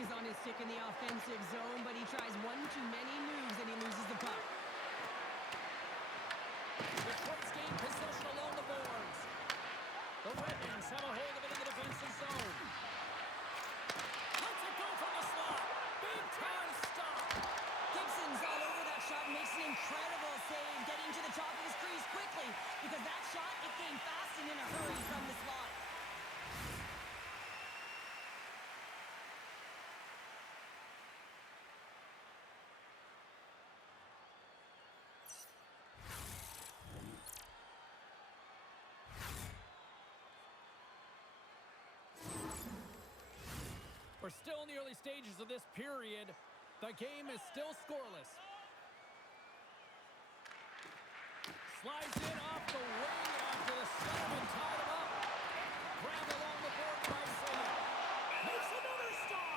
is on his stick in the offensive zone, but he tries one too many moves and he loses the puck. The Detroit's gain possession along the boards. The Red Wings have a hold of it in the defensive zone. Lets it go from the slot. Big time stop. Gibson's all over that shot, makes an incredible save, getting to the top of his crease quickly, because that shot, it came fast and in a hurry from the slot. We're still in the early stages of this period. The game is still scoreless. Slides in off the wing after the centerman tied him up. Grabbed along the board by Sam. Makes another stop.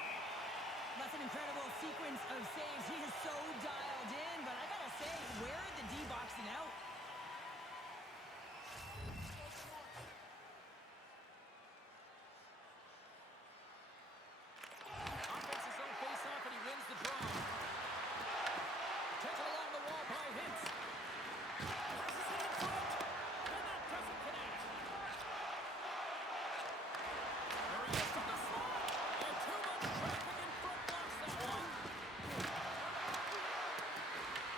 That's an incredible sequence of saves. He is so dialed in, but I gotta say, where are the D boxing out? Offense's own face-off, and he wins the draw. Taken along the wall by Hintz. Passes it in front, and that doesn't connect. There he is from the slot, and too much traffic in front blocks that one.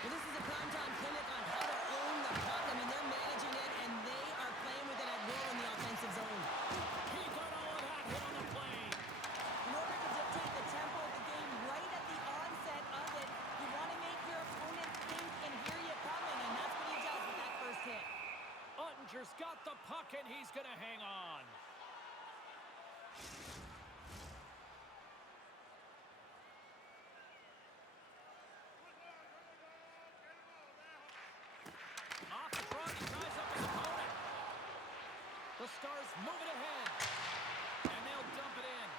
Well, this is a primetime clinic on how to own the puck. I mean, they're managing it, and they are playing with it at will in the offensive zone. He got all of that hit on the plane. In order to dictate the tempo of the game right at the onset of it, you want to make your opponent think and hear you coming, and that's what he does with that first hit. Ottinger's got the puck, and he's going to hang on. Off the draw, he ties up his opponent. The Stars move it ahead, and they'll dump it in.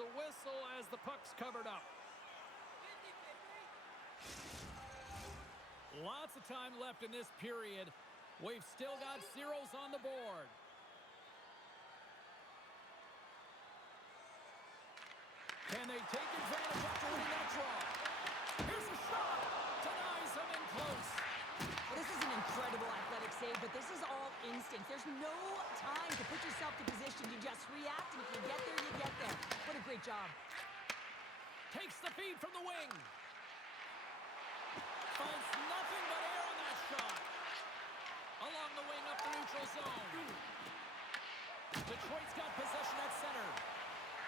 the whistle as the puck's covered up. Lots of time left in this period. We've still got zeros on the board. Can they take advantage after winning that draw? Here's a shot. Denies him in close. Well, this is an incredible athletic save, but this is all instinct. There's no time to put yourself to position. You just react, and if you get there, you get there. What a great job. Takes the feed from the wing. Finds nothing but air on that shot. Along the wing up the neutral zone. Detroit's got possession at center.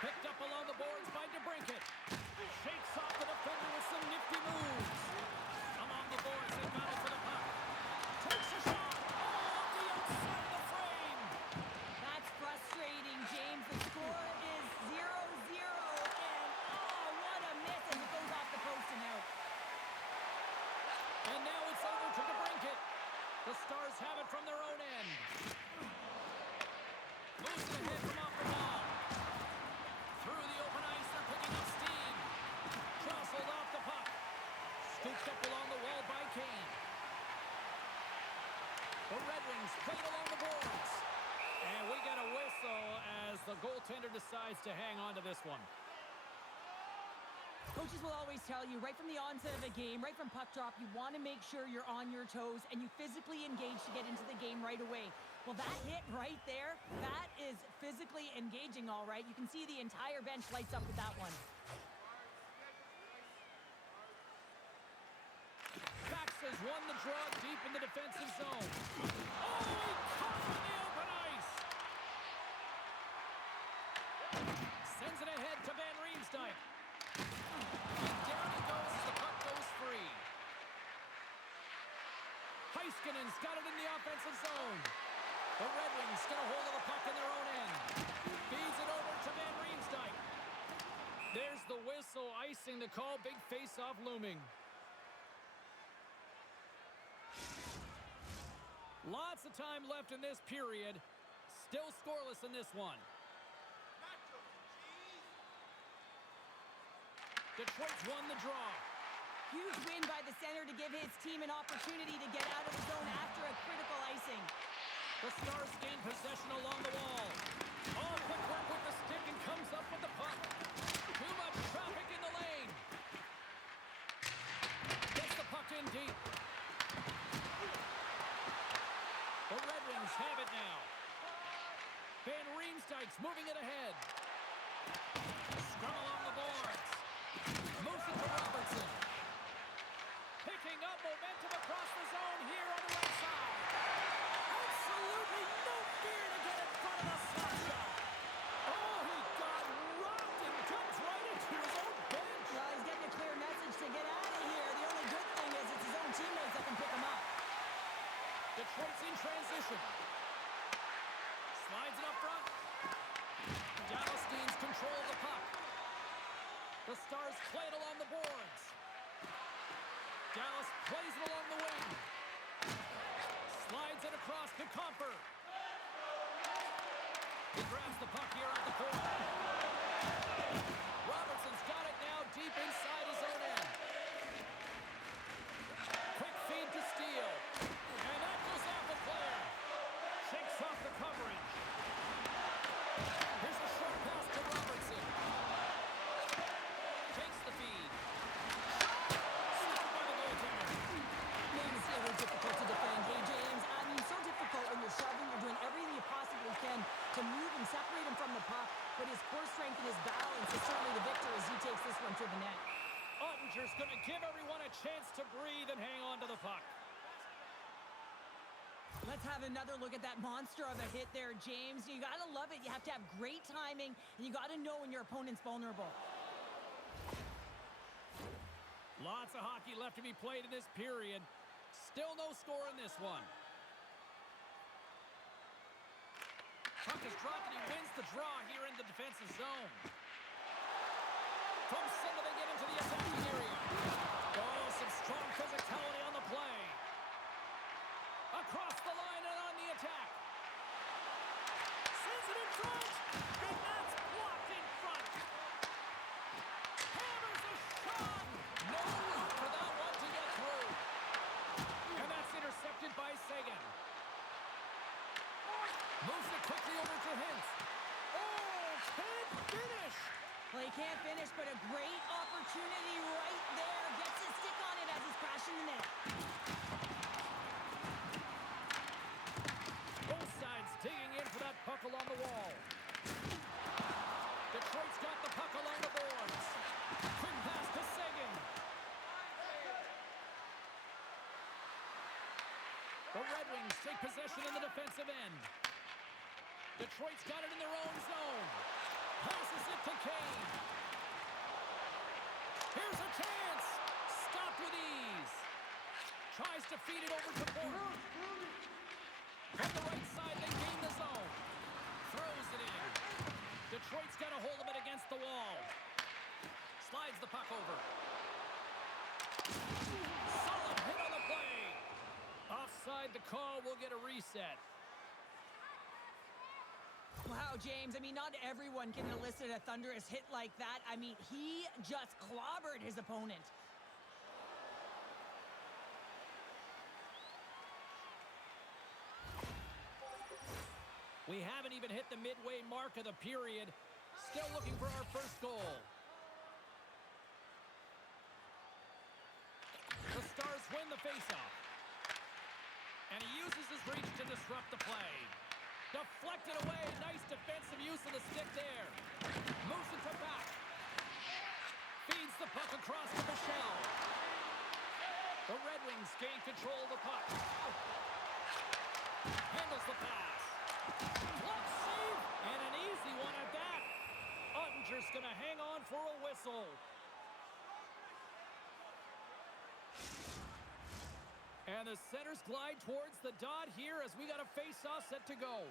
Picked up along the boards by DeBrincat. Shakes off the defender with some nifty moves. Along the boards, they battle for the puck. Takes a shot. Off the outside of the frame. That's frustrating, James. The score is 0-0, and oh, what a miss as it goes off the post and out. And now it's over to DeBrincat. The Stars have it from their own end. Moves it ahead from off the wall. Through the open ice, they're picking up steam. Jostled off the puck. Scooped up along the wall by Kane. The Red Wings play it along the boards. And we get a whistle as the goaltender decides to hang on to this one. Coaches will always tell you, right from the onset of a game, right from puck drop, you want to make sure you're on your toes and you physically engage to get into the game right away. Well, that hit right there, that is physically engaging, all right. You can see the entire bench lights up with that one. Bax has won the draw deep in the defensive zone. Oh, he caught on the open ice. Sends it ahead to Van Riemsdyk. And down he goes as the puck goes free. Heiskanen's got it in the offensive zone. The Red Wings get a hold of the puck in their own end. Feeds it over to Van Riemsdyk. There's the whistle, icing the call. Big face-off looming. Lots of time left in this period. Still scoreless in this one. Detroit's won the draw. Huge win by the center to give his team an opportunity to get out of the zone after a critical icing. The Stars gain possession along the wall. Oh, quick work with the stick and comes up with the puck. Too much traffic in the lane. Gets the puck in deep. The Red Wings have it now. Van Riemsdyk's moving it ahead. Scrum along the boards. Moves it to Robertson. Picking up momentum across the zone here on the right side. Absolutely no fear to get in front of the slap shot. Oh, he got rocked and comes right into his own bench. Well, he's getting a clear message to get out of here. The only good thing is it's his own teammates that can pick him up. Detroit's in transition. Slides it up front. Dallas gains control of the puck. The Stars play it along the boards. Dallas plays it along the wing. Slides it across to Comfort. He grabs the puck here at the point. Robertson's got it now deep inside his own end. Quick feed to Steele. And that goes off the player. Shakes off the coverage. Here's a short pass to Robertson. Takes the feed. Stopped by the goaltender. Man, it's really difficult to defend. Hey, James, I mean, so difficult when you're shoving. You're doing everything you possibly can to move and separate him from the puck. But his core strength and his balance is certainly the victor as he takes this one to the net. Ottinger's going to give everyone a chance to breathe and hang on to the puck. Let's have another look at that monster of a hit there, James. You got to love it. You have to have great timing, and you got to know when your opponent's vulnerable. Lots of hockey left to be played in this period. Still no score in this one. Puck is dropped, and he wins the draw here in the defensive zone. From center, they get into the attacking area. Oh, some strong physicality on the play. Across the line and on the attack. Sends it in front. And that's blocked in front. can't finish, but a great opportunity right there. Gets his stick on it as he's crashing the net. Both sides digging in for that puck along the wall. Detroit's got the puck along the boards. Quick pass to Seguin. The Red Wings take possession in the defensive end. Detroit's got it in their own zone. Passes it to Kane. Here's a chance. Stopped with ease. Tries to feed it over to Porter. From the right side, they gain the zone. Throws it in. Detroit's got a hold of it against the wall. Slides the puck over. Solid hit on the play. Offside, the call will get a reset. Wow, James, I mean, not everyone can elicit a thunderous hit like that. I mean, he just clobbered his opponent. We haven't even hit the midway mark of the period. Still looking for our first goal. The Stars win the faceoff. And he uses his reach to disrupt the play. Deflected away. Nice defensive use of the stick there. Moves it to back. Feeds the puck across to Michel. The Red Wings gain control of the puck. Handles the pass. Glove save. And an easy one at that. Ottinger's going to hang on for a whistle. And the centers glide towards the dot here as we got a face-off set to go.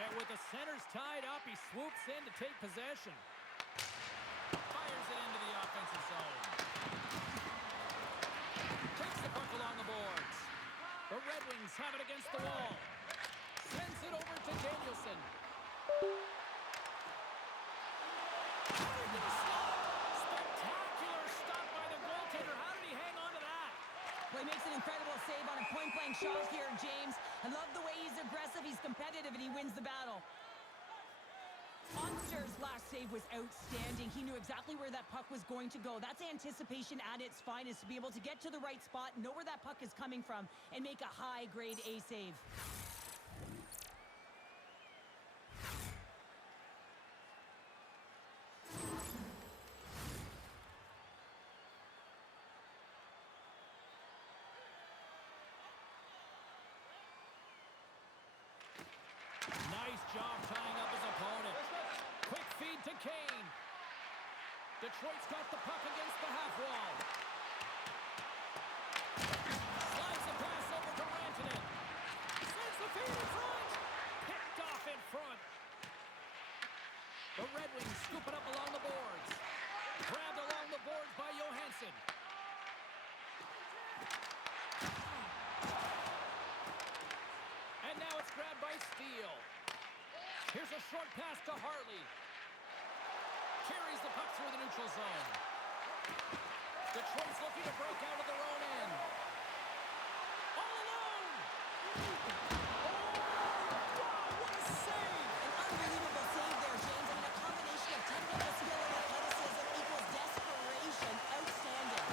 And with the centers tied up, he swoops in to take possession. Fires it into the offensive zone. Takes the puck along the boards. The Red Wings have it against the wall. Sends it over to Danielson. Well, he makes an incredible save on a point-blank shot here, James. I love the way he's aggressive, he's competitive, and he wins the battle. Ottinger's last save was outstanding. He knew exactly where that puck was going to go. That's anticipation at its finest, to be able to get to the right spot, know where that puck is coming from, and make a high-grade A save. Nice job tying up his opponent. Quick feed to Kane. Detroit's got the puck against the half wall. Slides the pass over to Rantanen. Sends the feed in front. Picked off in front. The Red Wings scoop it up along the boards. Grabbed along the boards by Johansson. And now it's grabbed by Steele. Here's a short pass to Harley. Carries the puck through the neutral zone. Detroit's looking to break out of their own end. All alone! Oh, wow, what a save! An unbelievable save there, James. I mean, a combination of technical skill and athleticism equals desperation. Outstanding.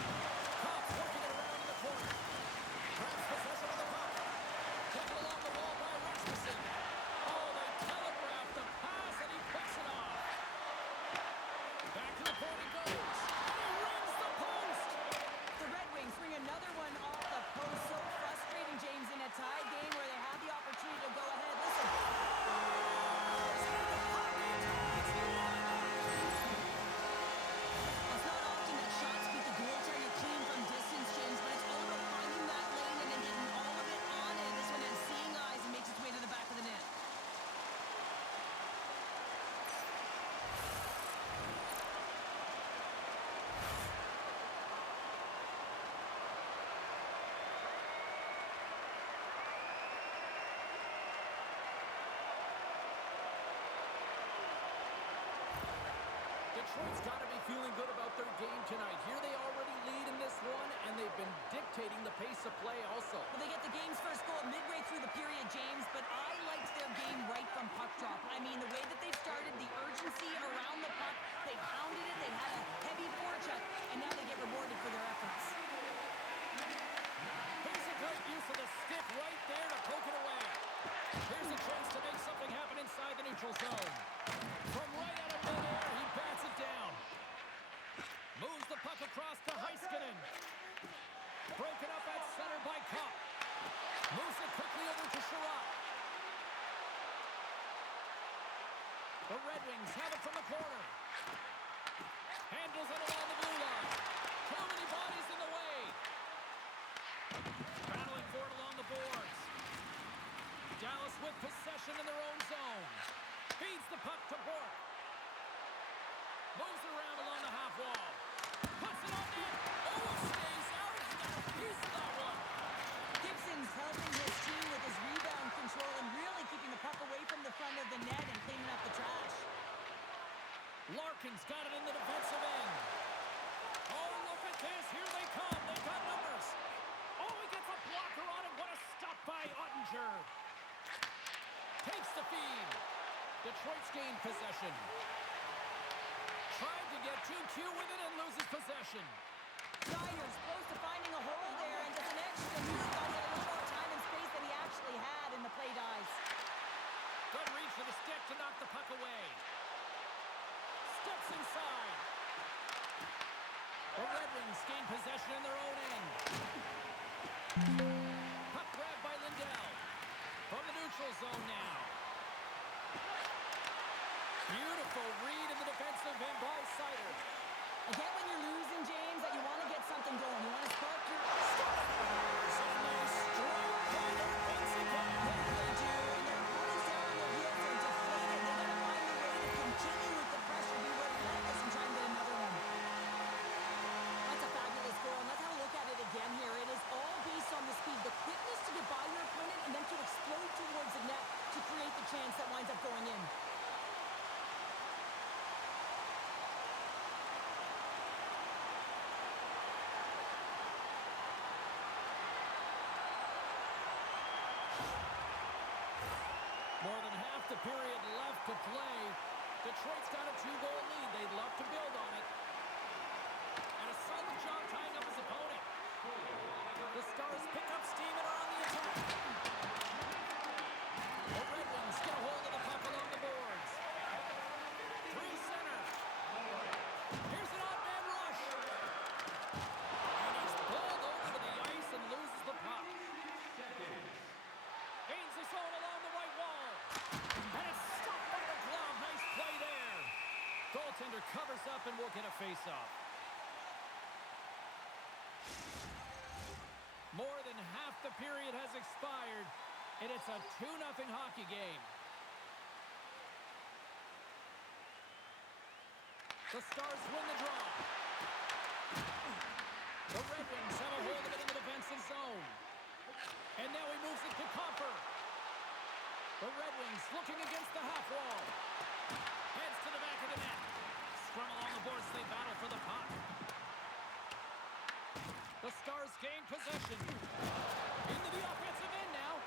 Cox working it around in the corner. Grabs possession of the puck. Taken along the wall by Rasmussen. Oh, they telegraph the pass and he picks it off. Back to the point he goes. And he rings the post. The Red Wings bring another one off the post. So frustrating, James, in a tie game where they have the opportunity to go ahead. Listen. It's not often that shots beat the goaltender clean from distance, James, but it's all about finding that lane and then getting all of it on it. This one has seeing eyes and makes its way to the back of the net. Detroit's got to be feeling good about their game tonight. Here they already lead in this one, and they've been dictating the pace of play also. Well, they get the game's first goal midway through the period, James, but I liked their game right from puck drop. I mean, the way that they've started, the urgency around the puck, they pounded it, they had a heavy forecheck, and now they get rewarded for their efforts. Here's a great use of the stick right there to poke it away. Here's a chance to make something happen inside the neutral zone. From right out of midair, he bats it down. Moves the puck across to Heiskanen. Broken up at center by Kopp. Moves it quickly over to Sherratt. The Red Wings have it from the corner. Handles it along the blue line. Too many bodies in the way. Battling for it along the boards. Dallas with possession in their own zone. Feeds the puck to Bourque. Moves it around along the half wall. Puts it on net. Oh, stays out. He got a piece of that one. Gibson's helping his team with his rebound control and really keeping the puck away from the front of the net and cleaning up the trash. Larkin's got it in the defensive end. Oh, look at this. Here they come. They've got numbers. Oh, he gets a blocker on it. What a stop by Ottinger. Takes the feed. Detroit's gained possession. Tried to get too cute with it and loses possession. Snyder's close to finding a hole there, and just an extra move got a little more time and space than he actually had, and the play dies. Good reach for the stick to knock the puck away. Steps inside. The Red Wings gain possession in their own end. Puck grabbed by Lindell. From the neutral zone now. Beautiful read in the defensive end by Seider. Again, when you're losing, James, that you want to get something going. You want to spark your... chance that winds up going in. More than half the period left to play. Detroit's got a 2-goal lead. They'd love to build on it. And a solid job tying up his opponent. The Stars pick up steam and are on the attack. The Red Wings get a hold of the puck along the boards. Through center. Here's an odd man rush. And he's bowled over the ice and loses the puck. Gains the zone along the right wall. And it's stopped by the glove. Nice play there. Goaltender covers up and will get a face-off. More than half the period has expired, and it's a 2-0 hockey game. The Stars win the draw. The Red Wings have a hold of it in the defensive zone. And now he moves it to Copper. The Red Wings looking against the half wall. Heads to the back of the net. Scrum along the boards, they battle for the puck. The Stars gain possession. Into the offensive end now.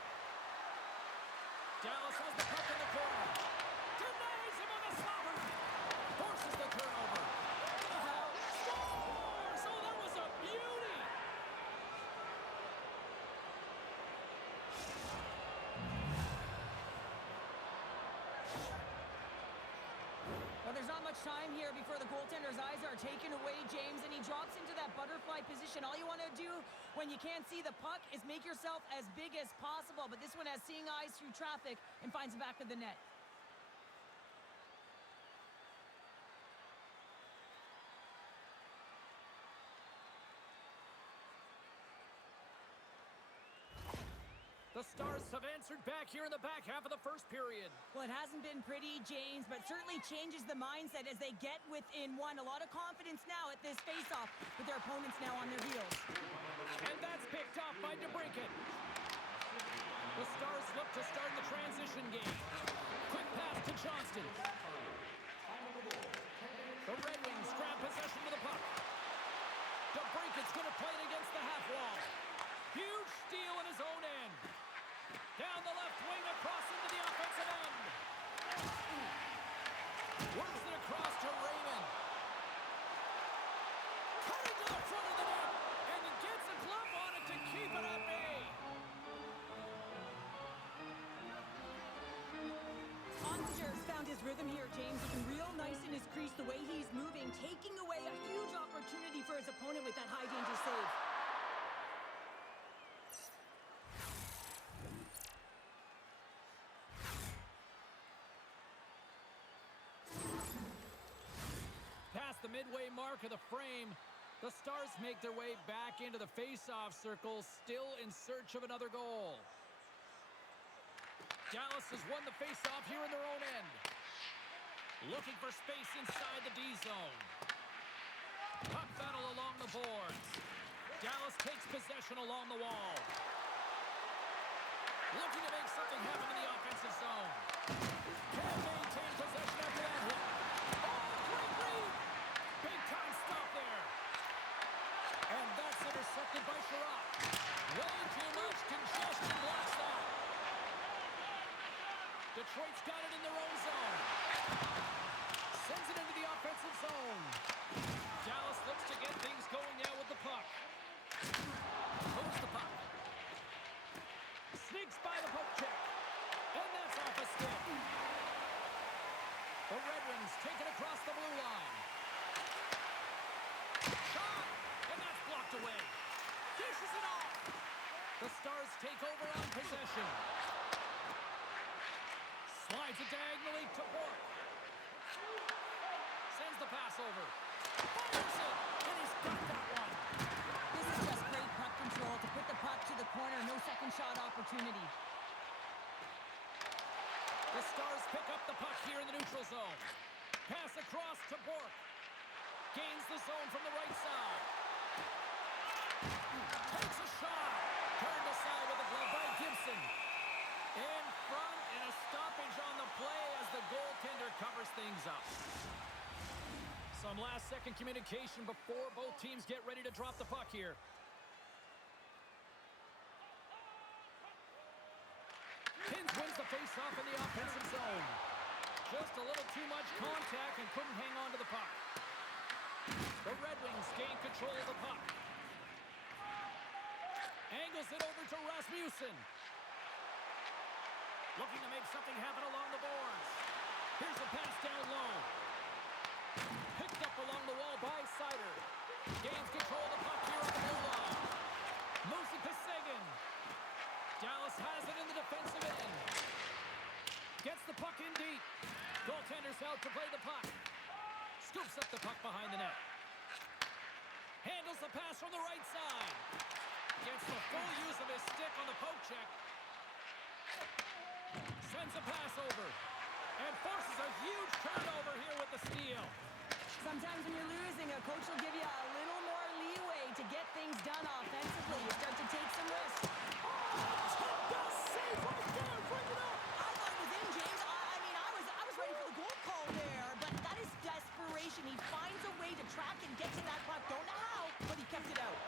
Dallas has the puck in the corner. Denies him on the slobber. Forces the turnover. Scores! Oh, that was a beauty! Well, there's not much time here before the goaltender's eyes are taken away, James, and he drops into that butterfly position. All you want to do when you can't see the puck is make yourself as big as possible, but this one has seeing eyes through traffic and finds the back of the net. The Stars have answered back here in the back half of the first period. Well, it hasn't been pretty, James, but certainly changes the mindset as they get within one. A lot of confidence now at this face-off with their opponents now on their heels. And that's picked up by DeBrincat. The Stars look to start the transition game. Quick pass to Johnston. The Red Wings grab possession. rhythm here, James. Looking real nice in his crease, the way he's moving, taking away a huge opportunity for his opponent with that high-danger save. Past the midway mark of the frame, the Stars make their way back into the face-off circle, still in search of another goal. Dallas has won the face-off here in their own end. Looking for space inside the D zone. Puck battle along the boards. Dallas takes possession along the wall. Looking to make something happen in the offensive zone. Can't maintain possession after that hit. Oh, great read! Big time stop there. And that's intercepted by Sherratt. Way too much congestion blocks that. Detroit's got it in their own zone. Sends it into the offensive zone. Dallas looks to get things going now with the puck. Moves the puck. Sneaks by the poke check. And that's off a stick. The Red Wings take it across the blue line. Shot! And that's blocked away. Dishes it off. The Stars take over on possession. Slides it diagonally to Bork. Sends the pass over. Fires it! And he's got that one. This is just great puck control to put the puck to the corner. No second shot opportunity. The Stars pick up the puck here in the neutral zone. Pass across to Bork. Gains the zone from the right side. Takes a shot. Turned aside with a glove by Gibson. In front, and a stoppage on the play as the goaltender covers things up. Some last-second communication before both teams get ready to drop the puck here. Kins wins the face-off in the offensive zone. Just a little too much contact and couldn't hang on to the puck. The Red Wings gain control of the puck. Angles it over to Rasmussen. Looking to make something happen along the boards. Here's a pass down low. Picked up along the wall by Sider. Gains control of the puck here on the blue line. Moves it to Seguin. Dallas has it in the defensive end. Gets the puck in deep. Goaltender's out to play the puck. Scoops up the puck behind the net. Handles the pass from the right side. Gets the full use of his stick on the poke check. Sends a pass over. And forces a huge turnover here with the steal. Sometimes when you're losing, a coach will give you a little more leeway to get things done offensively. You start to take some risks. The save right there. Bring it up. I thought it was in, James. I was ready for the goal call there, but that is desperation. He finds a way to track and get to that puck. Don't know how, but he kept it out.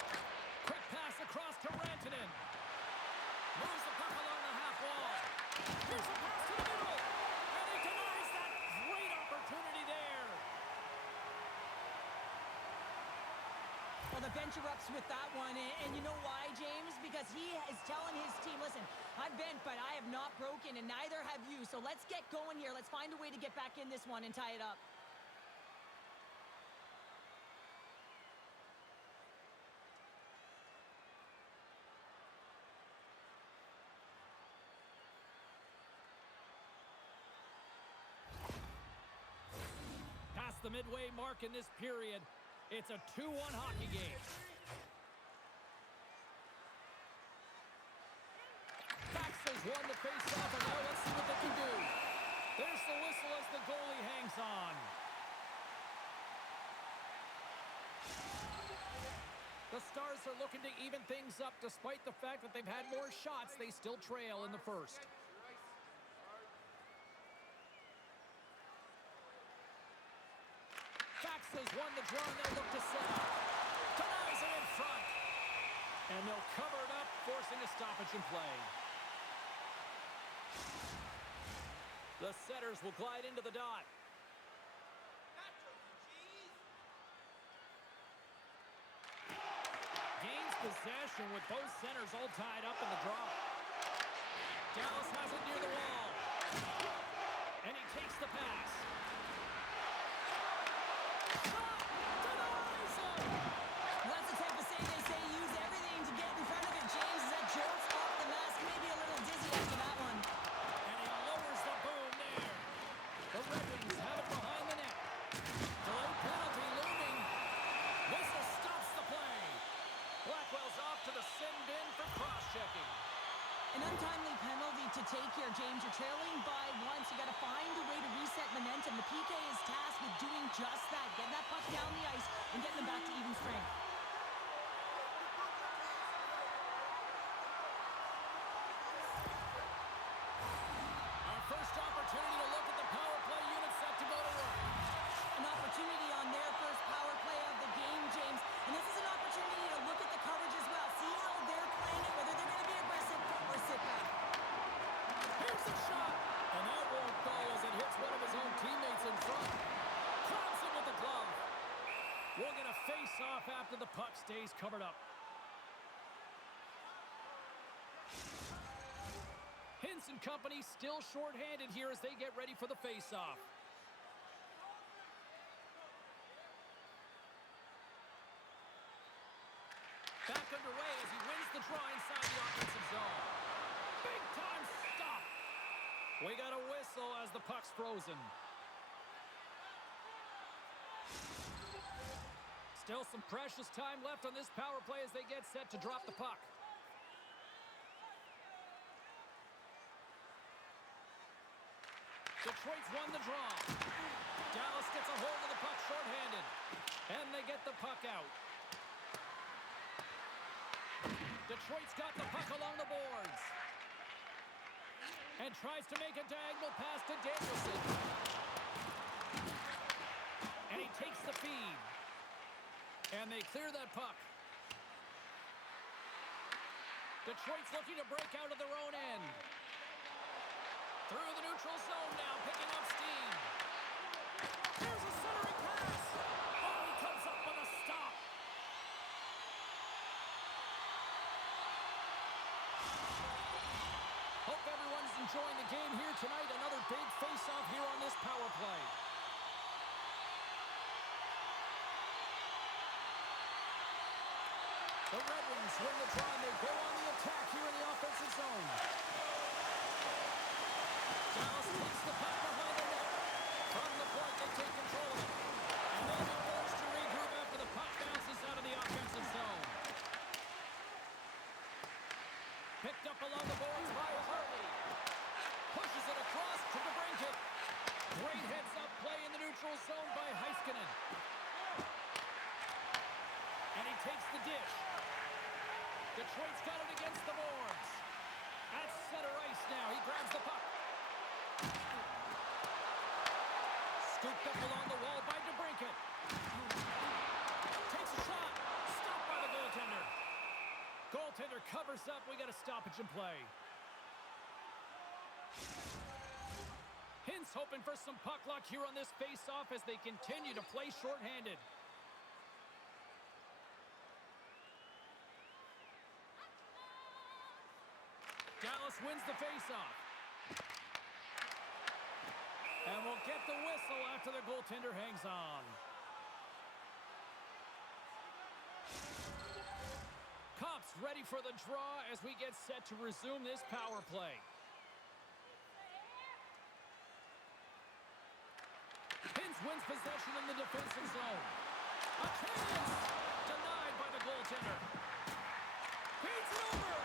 Quick pass across to Rantanen. Moves the puck along the half wall. Here's a pass to the middle. And he denies that great opportunity there. Well, the bench erupts with that one, and you know why, James? Because he is telling his team, listen, I've bent, but I have not broken, and neither have you. So let's get going here. Let's find a way to get back in this one and tie it up. Past the midway mark in this period, it's a 2-1 hockey game. Fax has won the face-off, and now let's see what they can do. There's the whistle as the goalie hangs on. The Stars are looking to even things up. Despite the fact that they've had more shots, they still trail in the first. Fax has won the draw, and they'll look to set up. Denies it in front. And they'll cover it up, forcing a stoppage in play. The setters will glide into the dot. Gains possession with both centers all tied up in the draw. Dallas has it near the wall. And he takes the pass. Shot! Denies him! Well, that's the type of save they say use everything to get in front of it, James. As that jolts off the mask, maybe a little dizzy after that one. And he lowers the boom there. The Red Wings have it behind the net. Delayed penalty looming. Whistle stops the play. Blackwell's off to the sin bin for cross-checking. An untimely penalty to take here, James. You're trailing by once. You got to find a way to reset momentum. The PK is tasked with doing just that. Getting that puck down the ice and getting them back to even strength. Our first opportunity to look at the power play unit set to go to work. An opportunity on their first power play of the game, James. And this is an opportunity to look at the coverage as well. See how they're playing it, whether they're going to be aggressive or sit back. Here's the shot. And that won't go as it hits one of his own teammates in front. Crowds him with the glove. We'll get a face-off after the puck stays covered up. Hintz and company still short-handed here as they get ready for the face-off. Back underway as he wins the draw inside the offensive zone. Big-time stop. We got a whistle as the puck's frozen. Still some precious time left on this power play as they get set to drop the puck. Detroit's won the draw. Dallas gets a hold of the puck shorthanded. And they get the puck out. Detroit's got the puck along the boards. And tries to make a diagonal pass to Danielson. And he takes the feed. And they clear that puck. Detroit's looking to break out of their own end. Through the neutral zone now, picking up steam. Here's a centering pass. Oh, he comes up with a stop. Hope everyone's enjoying the game here tonight. Another big face-off here on this power play. The Red Wings win the draw and they go on the attack here in the offensive zone. Dallas takes the puck behind the net. From the point, they take control of it. And they'll be forced to regroup after the puck bounces out of the offensive zone. Picked up along the boards by Harley. Pushes it across to DeBrincat. Great heads-up play in the neutral zone by Heiskanen. And he takes the dish. Detroit's got it against the boards. At center ice now. He grabs the puck. Scooped up along the wall by DeBrincat. Takes a shot. Stopped by the goaltender. Goaltender covers up. We got a stoppage in play. Hintz hoping for some puck luck here on this face-off as they continue to play shorthanded. Dallas wins the face-off. And we'll get the whistle after the goaltender hangs on. Cops ready for the draw as we get set to resume this power play. Hintz wins possession in the defensive zone. A chance! Denied by the goaltender. Beats it over!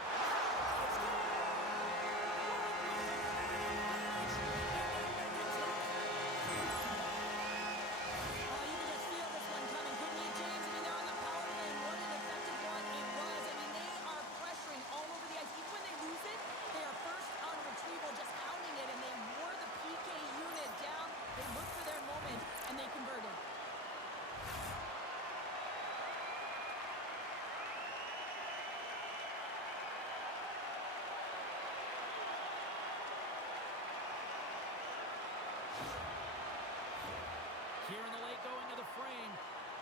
Here in the late going of the frame,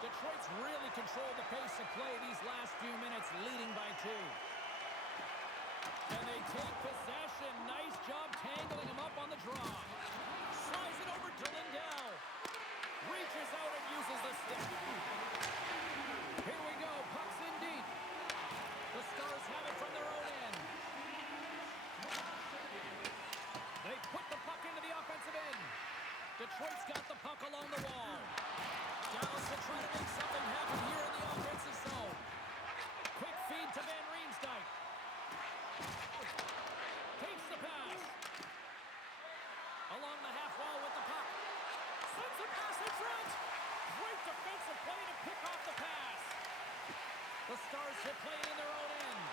Detroit's really controlled the pace of play these last few minutes, leading by 2. And they take possession. Nice job tangling him up on the draw. over to Lindell. Reaches out and uses the stick. Here we go. Puck's in deep. The Stars have it from their own end. They put the puck into the offensive end. Detroit's got the puck along the wall. Dallas will try to make something happen here in the offensive zone. Quick feed to Van Riemsdyk. Takes the pass. Along the half wall with the puck. Sends a pass in front. Great defensive play to pick off the pass. The Stars will play it in their own end.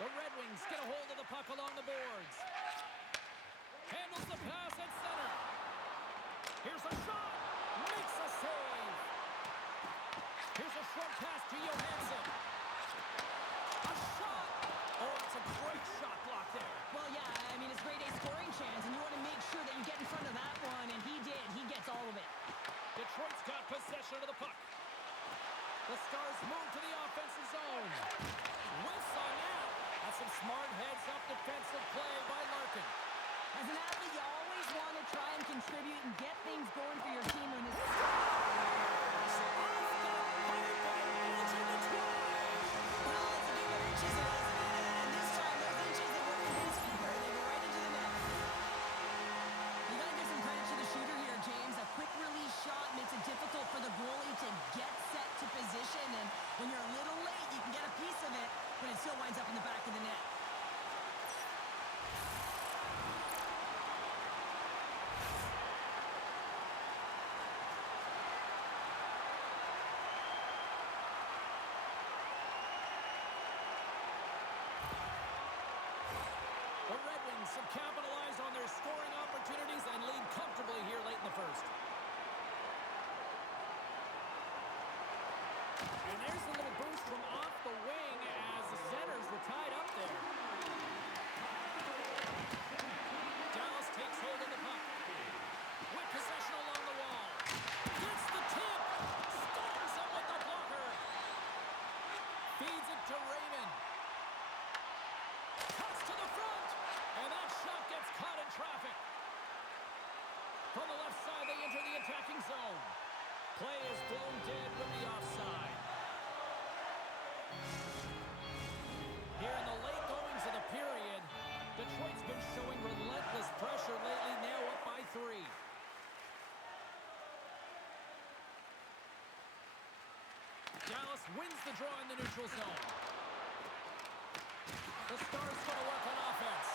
The Red Wings get a hold of the puck along the boards. Handles the pass at center. Here's a shot. Makes a save. Here's a short pass to Johansson. A shot. Oh, it's a great shot block there. Well, yeah, I mean, it's grade A scoring chance, and you want to make sure that you get in front of that one, and he did. He gets all of it. Detroit's got possession of the puck. The Stars move to the offensive zone. Whiffs on that. That's some smart heads-up defensive play by Larkin. As an athlete, you always want to try and contribute and get things going for your team when it's... Well, it's a game of inches, and this time those inches that were in his favor, they go right into the net. You got to give some credit to the shooter here, James. A quick release shot makes it difficult for the goalie to get set to position, and when you're a little late, you can get a piece of it, but it still winds up in the back of the net. The Red Wings have capitalized on their scoring opportunities and lead comfortably here late in the first. And there's a little boost from off the wing as the centers were tied up there. Dallas takes hold of the puck. With possession along the wall. Gets the tip. Stops him with the blocker. Feeds it to Raymond. Cuts to the front. And that shot gets caught in traffic. From the left side, they enter the attacking zone. Play is blown dead with the offside. Here in the late goings of the period, Detroit's been showing relentless pressure lately, now up by 3. Dallas wins the draw in the neutral zone. The Stars going to work on offense.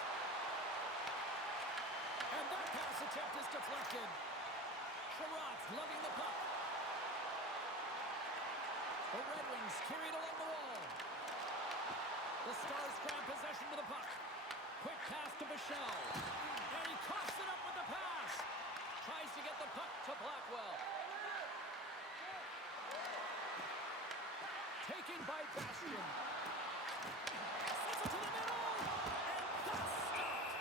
And that pass attempt is deflected. Sherratt's lugging the puck. The Red Wings carried along the wall. The Stars grab possession to the puck. Quick pass to Bichelle. And he coughs it up with the pass. Tries to get the puck to Blackwell. Taken by Bastian. Sends it to the middle. And that's stopped.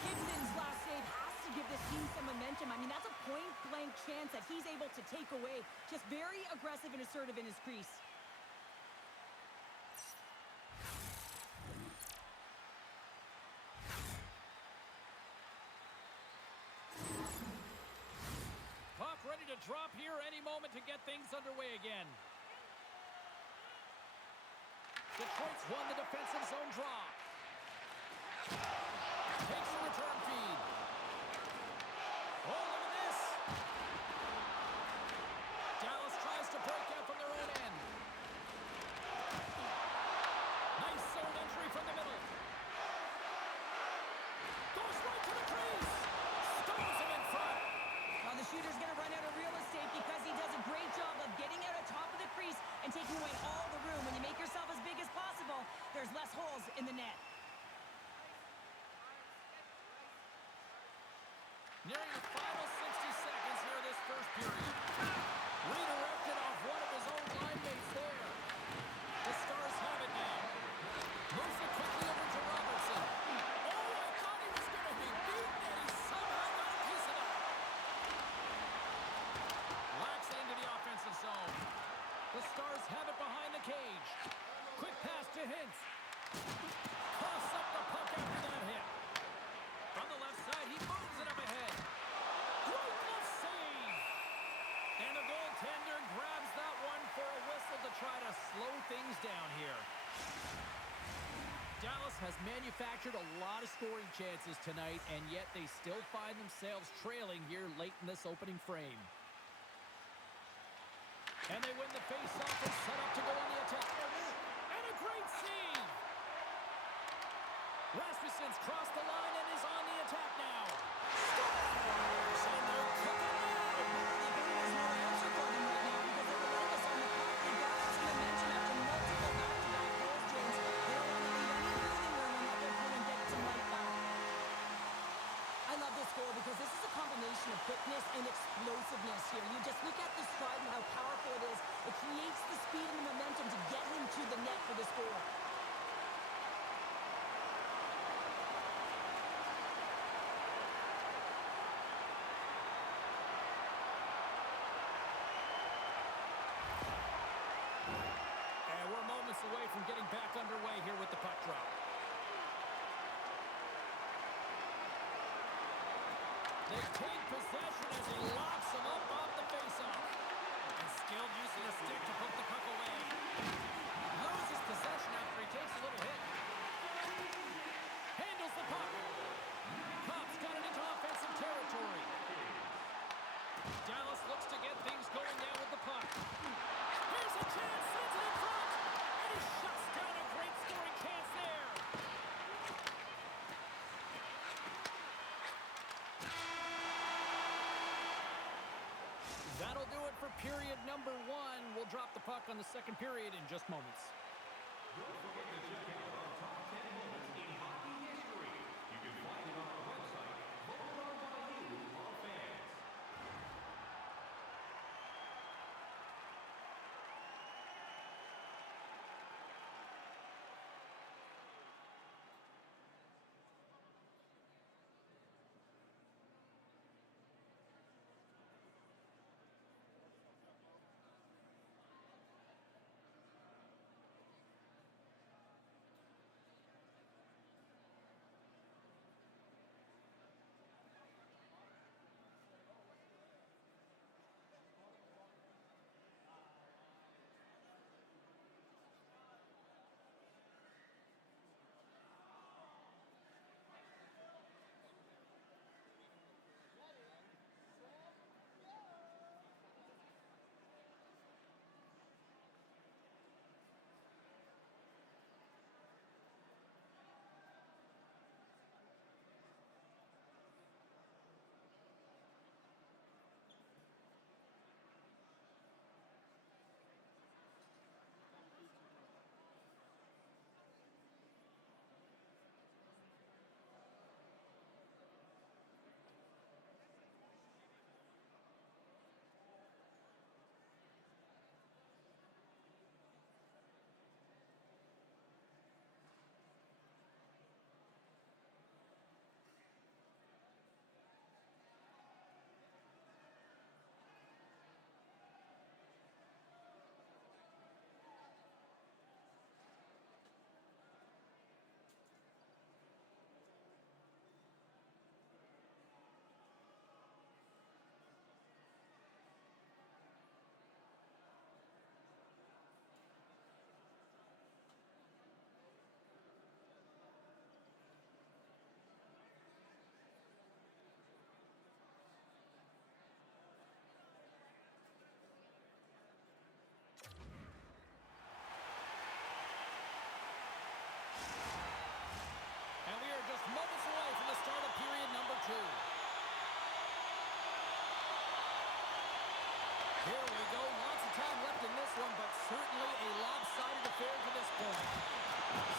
Gibson's last save has to give this team some momentum. I mean, that's a point-blank chance that he's able to take away. Just very aggressive and assertive in his crease. Puck ready to drop here any moment to get things underway again. Detroit's won the defensive zone draw. Takes the return feed. Oh, look at this. Dallas tries to break out from their own end. Nice zone entry from the middle. Goes right to the crease. Stones him in front. Well, the shooter's going to run out of real estate because he does a great job of getting out on top of the crease and taking away all the room. When you make yourself as big as possible, there's less holes in the net. Nearing the final 60 seconds here of this first period. Redirected off one of his own line mates there. The Stars have it now. Moves it quickly over to Robertson. Oh, I thought he was going to be beaten, and he somehow got a piece of that. Lacks it into the offensive zone. The Stars have it behind the cage. Quick pass to you hints. Coughs up the puck after that hit. On the left side, he moves it up ahead. Great glove save. And the goaltender grabs that one for a whistle to try to slow things down here. Dallas has manufactured a lot of scoring chances tonight, and yet they still find themselves trailing here late in this opening frame. And they win the face-off and set up to go on the attack. And a great save! Rasmussen's crossed the line and is on the attack now. Scores! And they're cooking now! There's no answer for them right now because they're relentless on the puck. They got some momentum after multiple back-to-back goals, James. They don't want to leave any breathing room and let their opponent get some right back. I love this goal because this is a combination of quickness and explosiveness here. You just look at the stride and how powerful it is. It creates the speed and the momentum to get him to the net for this goal. And we're moments away from getting back underway here with the puck drop. They take possession as he locks him up off the faceoff. And skilled use of the stick to poke the puck away. Loses possession after he takes a little hit. Handles the puck. Cops got it into offensive territory. Dallas looks to get things going now with the puck. Here's a chance, sends it in front. And he shuts down a great scoring chance there. That'll do it for period number 1. We'll drop the puck on the second period in just moments. Don't forget to check out our top 10 moments in hockey history. You can find it on our website, voted on by you, our fans. moments away from the start of period number 2. Here we go. Lots of time left in this one, but certainly a lopsided affair to this point.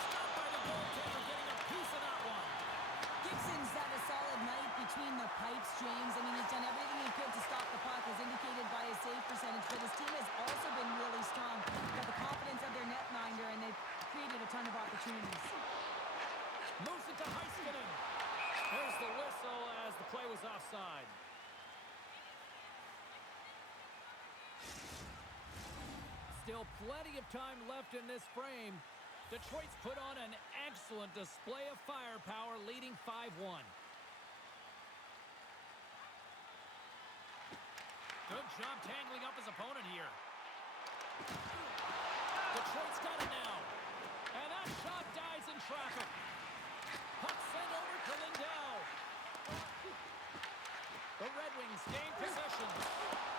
Stopped by the goaltender, getting a piece of that one. Gibson's had a solid night between the pipes, James. I mean, he's done everything he could to stop the puck, as indicated by his save percentage, but his team has also been really strong. Got the confidence of their netminder, and they've created a ton of opportunities. Moves it to Heiskanen. There's the whistle as the play was offside. Still plenty of time left in this frame. Detroit's put on an excellent display of firepower, leading 5-1. Good job tangling up his opponent here. Detroit's got it now. And that shot dies in traffic. Puck sent over to Lindell. The Red Wings gain possession.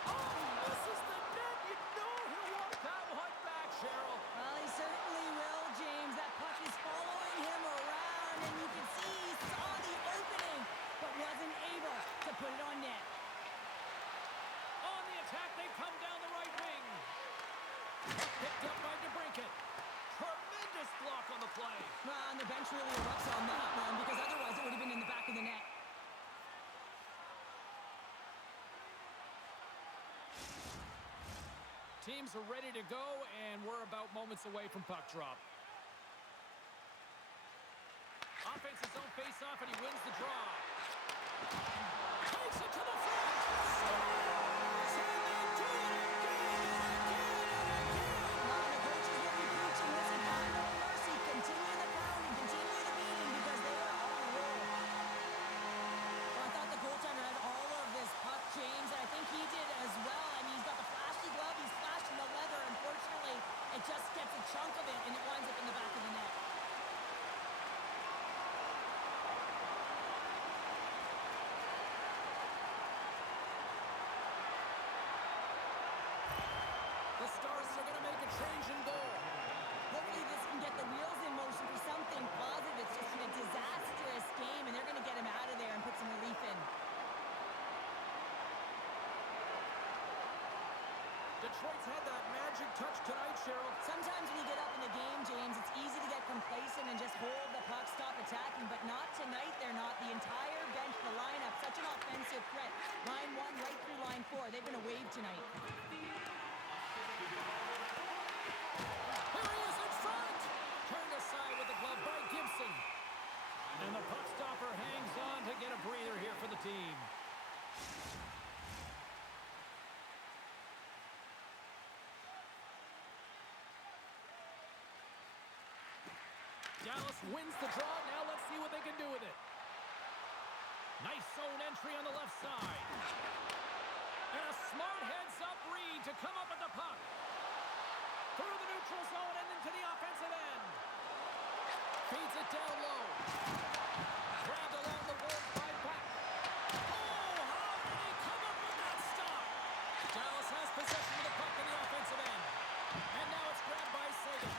Oh, misses the net. You know he'll walk that one back, Cheryl. Well, he certainly will, James. That puck is following him around, and you can see he saw the opening, but wasn't able to put it on net. On the attack, they come down the right wing. Picked up by DeBrincat. Tremendous block on the play. Well, and the bench really erupts on that one, because otherwise it would have been in the back of the net. Teams are ready to go, and we're about moments away from puck drop. Offense's zone face-off, and he wins the draw. Takes it to the front. Scores! And they do it again! Well, the coaches will be preaching, listen, find no mercy, continue the pounding, continue the beating, because they are on a roll. Well, I thought the goaltender had all of this puck, James, and I think he did as well. I mean, he's got the flashy glove, he's flashing the leather. Unfortunately, it just gets a chunk of it, and it winds up in the back of the net. The Stars are going to make a change in goal. Hopefully this can get the wheels in motion for something positive. It's just been a disastrous game, and they're going to get him out of there and put some relief in. Detroit's had that magic touch tonight, Cheryl. Sometimes when you get up in the game, James, it's easy to get complacent and just hold the puck, stop attacking, but not tonight. They're not. The entire bench, the lineup, such an offensive threat. Line 1 right through line 4. They've been a wave tonight. Here he is in front. Turned aside with the glove by Gibson. And the puck stopper hangs on to get a breather here for the team. Dallas wins the draw. Now let's see what they can do with it. Nice zone entry on the left side. And a smart heads-up read to come up with the puck. Through the neutral zone and into the offensive end. Feeds it down low. Grabbed along the board by Back. Oh, how did he come up with that stop? Dallas has possession of the puck in the offensive end. And now it's grabbed by Sagan.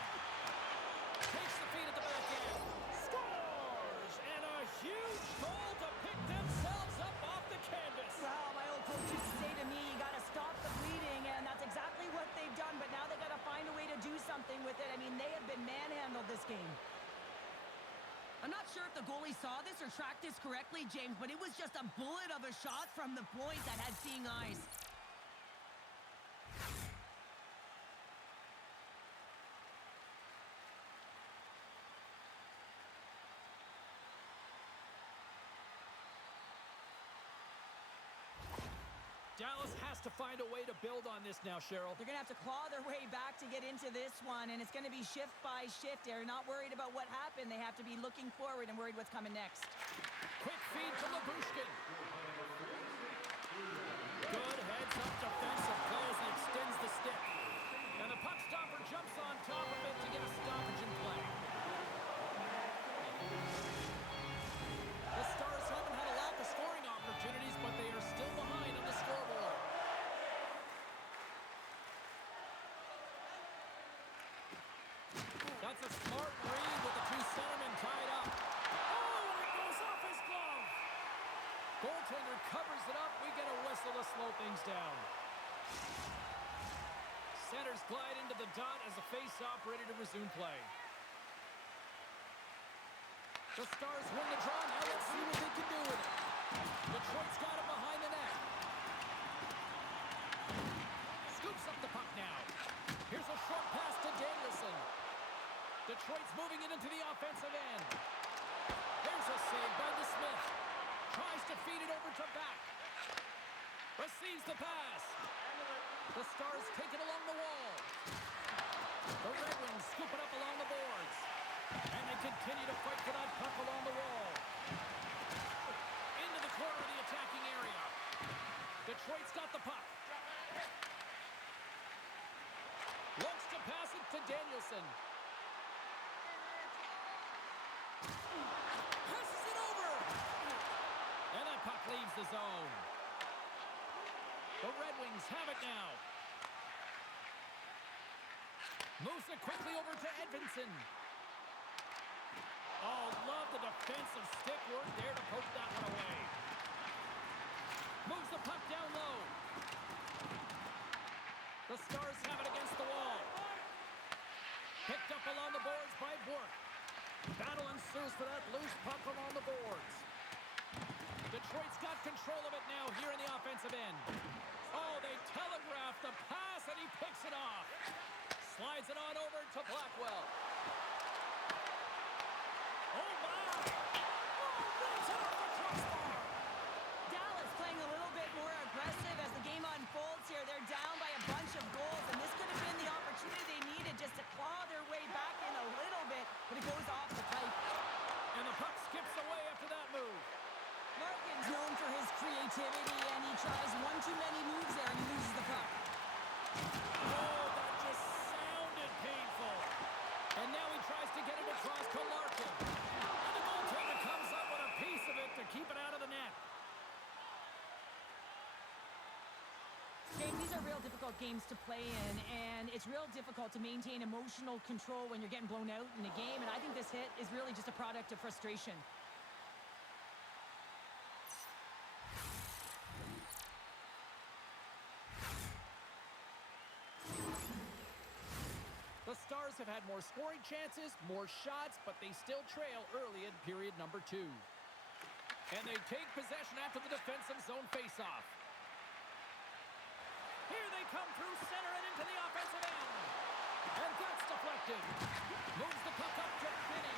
Takes the feed at the back end. Scores! And a huge goal to pick themselves up off the canvas. Well, my old coach used to say to me, you got to stop the bleeding, and that's exactly what they've done, but now they got to find a way to do something with it. I mean, they have been manhandled this game. I'm not sure if the goalie saw this or tracked this correctly, James, but it was just a bullet of a shot from the point that had seeing eyes. Dallas has to find a way to build on this now, Cheryl. They're going to have to claw their way back to get into this one, and it's going to be shift by shift. They're not worried about what happened. They have to be looking forward and worried what's coming next. Quick feed to Labushkin. Good heads-up defensive play as he extends the stick. And the puck stopper jumps on top of it to get a stoppage in play. The Stars haven't had a lack of scoring opportunities, but they are still behind on the scoreboard. That's a smart read with the two centermen tied up. Oh, and it goes off his glove. Goaltender covers it up. We get a whistle to slow things down. Centers glide into the dot as the face-off ready to resume play. The Stars win the draw. Now let's see what they can do with it. Detroit's got it behind the net. Scoops up the puck now. Here's a short pass to Danielson. Detroit's moving it into the offensive end. There's a save by DeSmith. Tries to feed it over to Back. Receives the pass. The Stars take it along the wall. The Red Wings scoop it up along the boards. And they continue to fight for that puck along the wall. Into the corner of the attacking area. Detroit's got the puck. Looks to pass it to Danielson. Passes it over. And that puck leaves the zone. The Red Wings have it now. Moves it quickly over to Edvinsson. Oh, love the defensive stick work there to poke that one away. Moves the puck down low. The Stars have it against the wall. Picked up along the boards by Bork. Battle ensues for that loose puck along the boards. Detroit's got control of it now here in the offensive end. Oh, they telegraph the pass, and he picks it off. Slides it on over to Blackwell. Oh, my! Oh, rips it off the crossbar! Dallas playing a little bit more aggressive as the game unfolds here. They're down by a bunch of goals, and this could have been the opportunity they needed just to claw their way back in a little bit, but it goes off the pipe. And the puck skips away after that move. Larkin's known for his creativity, and he tries one too many moves there, and he loses the puck. Oh, that just sounded painful. And now he tries to get it across to Larkin. And the goaltender comes up with a piece of it to keep it out of the net. Dave, these are real difficult games to play in, and it's real difficult to maintain emotional control when you're getting blown out in a game, and I think this hit is really just a product of frustration. The Stars have had more scoring chances, more shots, but they still trail early in period number 2. And they take possession after the defensive zone faceoff. Here they come through center and into the offensive end. And that's deflected. Moves the puck up to Finney.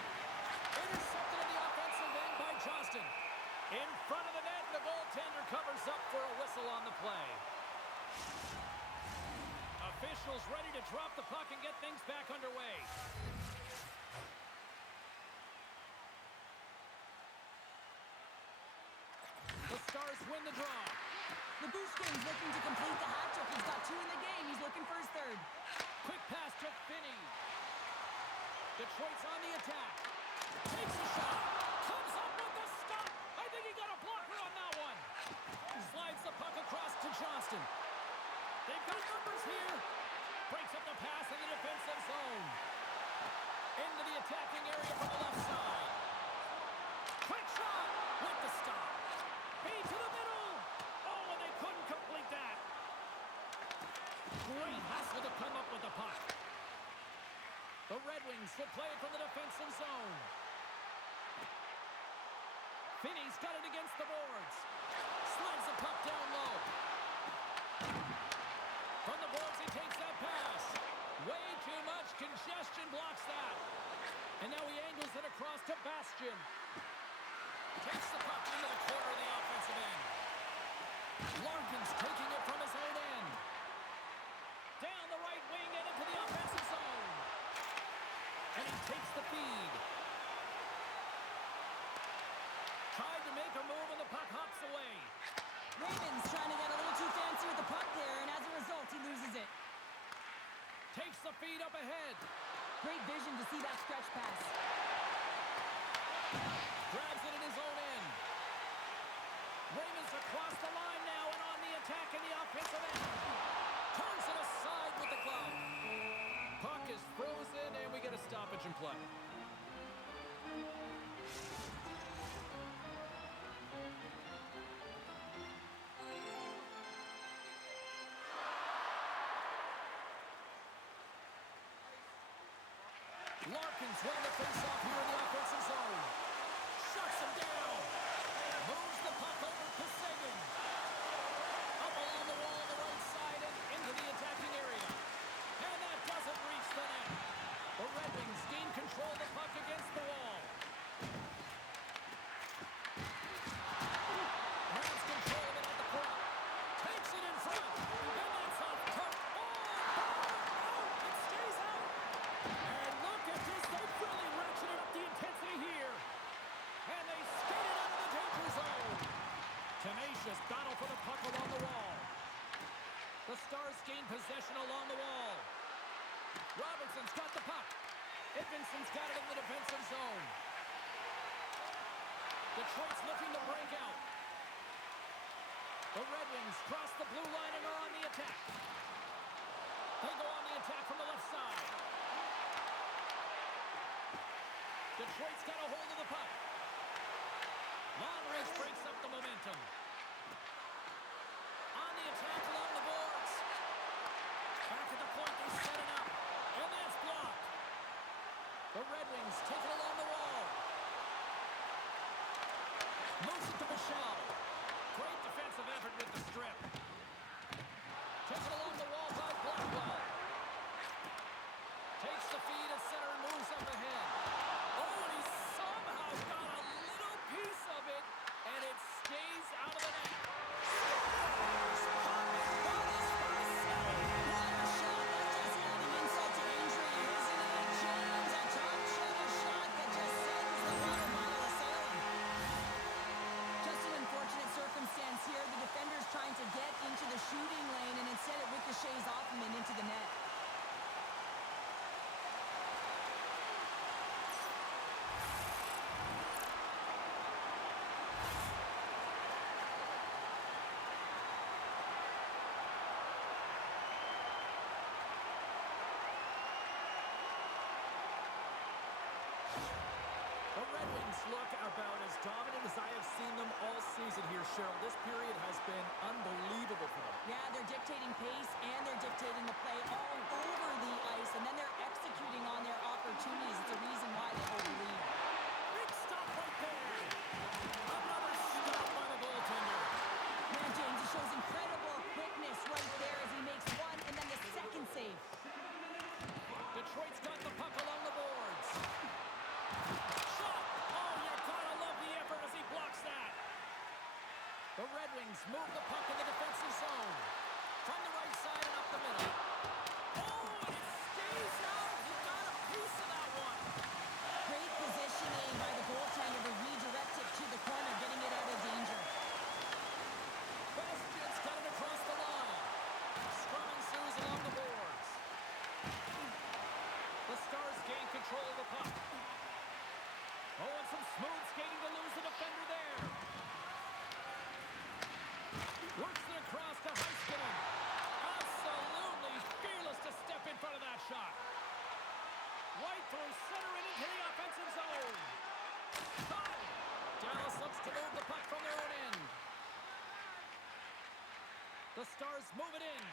Intercepted in the offensive end by Johnston. In front of the net, the goaltender covers up for a whistle on the play. Officials ready to drop the puck and get things back underway. The Stars win the draw. Labushkin's looking to complete the hat trick. He's got 2 in the game. He's looking for his 3rd. Quick pass to Finney. Detroit's on the attack. Takes a shot. Comes up with the stop. I think he got a blocker on that one. Slides the puck across to Johnston. They've got numbers here. Breaks up the pass in the defensive zone. Into the attacking area from the left side. Quick shot with the stop. Feed to the middle. Oh, and they couldn't complete that. Great hustle to come up with the puck. The Red Wings will play it from the defensive zone. Finney's got it against the boards. Slides the puck down low. From the boards, he takes that pass. Way too much congestion blocks that. And now he angles it across to Bastian. Takes the puck into the corner of the offensive end. Larkin's taking it from his own end. Down the right wing and into the offensive zone. And he takes the feed. Tried to make a move and the puck hops away. Ravens trying to get a little too fancy with the puck there, and as a result, he loses it. Takes the feed up ahead. Great vision to see that stretch pass. Grabs it in his own end. Ravens across the line now and on the attack in the offensive end. Turns it aside with the glove. Puck is frozen and we get a stoppage in play. Larkin's won the face-off here in the offensive zone. Shuts him down. Moves the puck over to Sagan. Up along the wall on the right side and into the attacking area. And that doesn't reach the net. The Red Wings gain control of the puck against the wall. Grabs control of it at the point. Takes it in front. And that's off puck. Oh! It stays out. ferocious battle for the puck along the wall. The Stars gain possession along the wall. Robertson's got the puck. Edvinson's got it in the defensive zone. Detroit's looking to break out. The Red Wings cross the blue line and are on the attack. They go on the attack from the left side. Detroit's got a hold of the puck. Long range breaks up the momentum. On the attack along the boards. Back at the point, they set it up. And that's blocked. The Red Wings take it along the wall. Moves it to Michel. Great defensive effort with the strip. Takes it along the wall by Blackwell. Takes the feed at center and moves up ahead. Oh, and he somehow got a little piece of it, and it stays out of the net. Here, the defender's trying to get into the shooting lane, and instead it ricochets off him and into the net. The Red Wings look about as dominant as I have seen them all season here, Cheryl. This period has been unbelievable for them. Yeah, they're dictating pace and they're dictating the play all over the ice, and then they're executing on their opportunities. It's a reason why they hold the lead. Big stop right there. Another stop by the goaltender. Man, James, he shows incredible quickness right there as he makes one and then the second save. Detroit's got the puck along the boards. Shot! Oh, you gotta love the effort as he blocks that. The Red Wings move the puck in the defensive zone. From the right side and up the middle. Oh, and it stays out. He got a piece of that one. Great positioning by the goaltender to redirect it to the corner, getting it out of danger. Bastian's got it across the line. Scrum ensues along the boards. The Stars gain control of the puck. Oh, and some smooth skating to lose the defender there. Works it across to Heiskanen. Absolutely fearless to step in front of that shot. Right through center and into the offensive zone. Got it. Dallas looks to move the puck from their own end. The Stars move it in.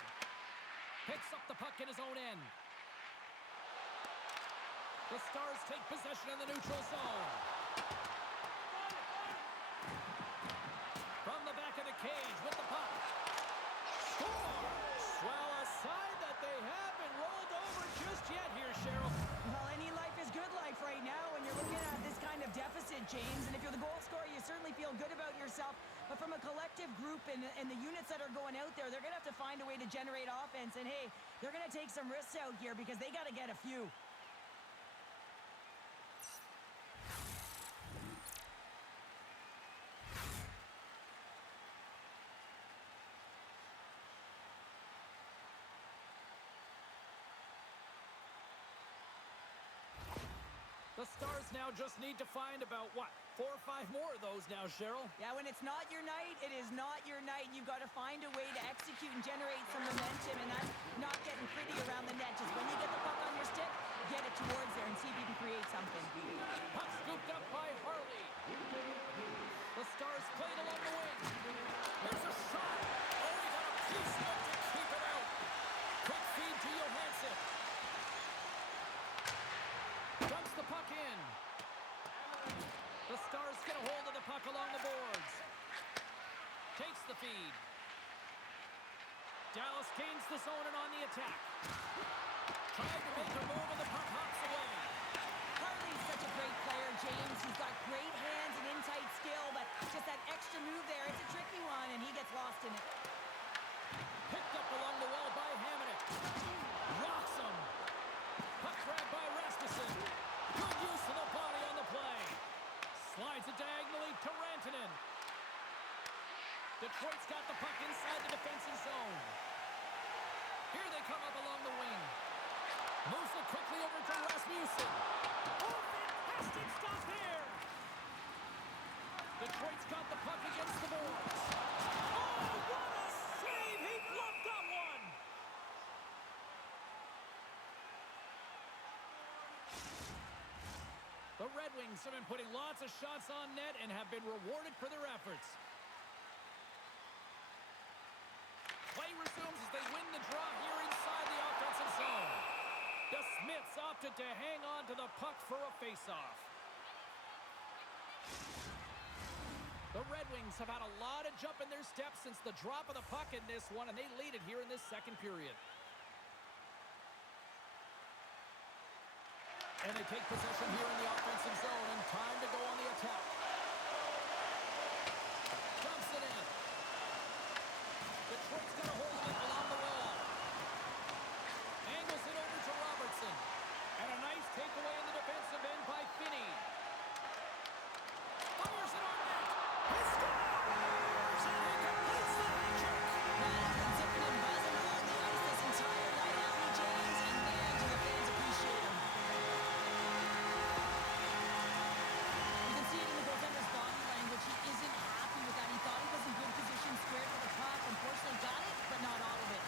Picks up the puck in his own end. The Stars take possession in the neutral zone. From the back of the cage with the puck. Scores! Well, a sign that they haven't rolled over just yet here, Cheryl. Well, any life is good life right now when you're looking at this kind of deficit, James. And if you're the goal scorer, you certainly feel good about yourself. But from a collective group and the units that are going out there, they're going to have to find a way to generate offense. And, hey, they're going to take some risks out here because they got to get a few. The Stars now just need to find about, 4 or 5 more of those now, Cheryl. Yeah, when it's not your night, it is not your night. You've got to find a way to execute and generate some momentum, and that's not getting pretty around the net. Just when you get the puck on your stick, get it towards there and see if you can create something. Puck scooped up by Harley. The Stars played along the wing. There's a shot. Oh, he got a piece of it to keep it out. Quick feed to Johansson. Dumps the puck in. The Stars get a hold of the puck along the boards. Takes the feed. Dallas gains the zone and on the attack. Tried to make a move and the puck hops away. Harley's such a great player, James. He's got great hands and in-tight skill, but just that extra move there, it's a tricky one, and he gets lost in it. Picked up along the wall by Hamonic. Rocks him. Puck grabbed by Rasmussen. Good use of the body on the play. Slides it diagonally to Rantanen. Detroit's got the puck inside the defensive zone. Here they come up along the wing. Moves it quickly over to Rasmussen. Oh, fantastic stop there. Detroit's got the puck against the boards. Oh, what a save! He bluffed that one. The Red Wings have been putting lots of shots on net and have been rewarded for their efforts. Play resumes as they win the draw here inside the offensive zone. The Smiths opted to hang on to the puck for a faceoff. The Red Wings have had a lot of jump in their step since the drop of the puck in this one, and they lead it here in this second period. And they take possession here in the offensive zone, and time to go on the attack. Dumps it in. Detroit's got a hold of it along the wall. Angles it over to Robertson. And a nice takeaway in the defensive end by Finney. Fires it on net. He scores! And he completes the hat trick. Madden's been zipping and buzzing along the ice this entire night, hasn't he, James? And man, do the fans appreciate him. You can see it in the goaltender's body language. He isn't happy with that. He thought he was in good position, squared with the puck. Unfortunately, got it, but not all of it.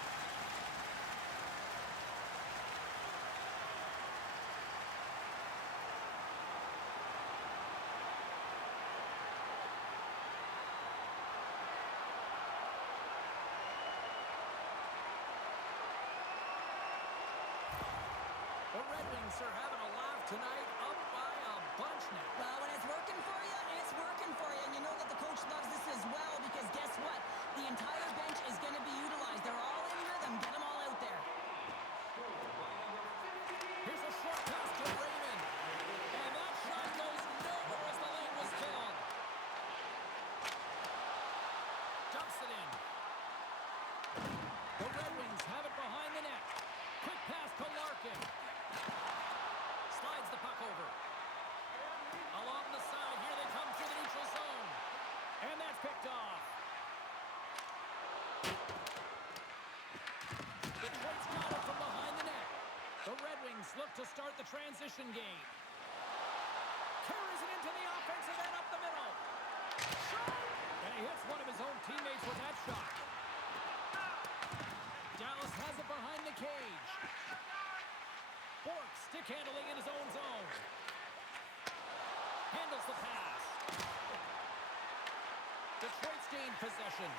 The Red Wings are having a laugh tonight, up by a bunch now. Well, when it's working for you, it's working for you. And you know that the coach loves this as well because guess what? The entire bench is going to be utilized. They're all in rhythm. Get them all out there. Here's a short pass to Raymond. And that shot goes nowhere as the lane was filled. Dumps it in. The Red Wings have it behind the net. Quick pass to Larkin. Slides the puck over. Along the side, here they come through the neutral zone. And that's picked off. Detroit's got it from behind the net. The Red Wings look to start the transition game. Carries it into the offensive end up the middle. Shot! And he hits one of his own teammates with that shot. Dallas has it behind the cage. Bork stick handling in his own zone. Handles the pass. Detroit's gained possession.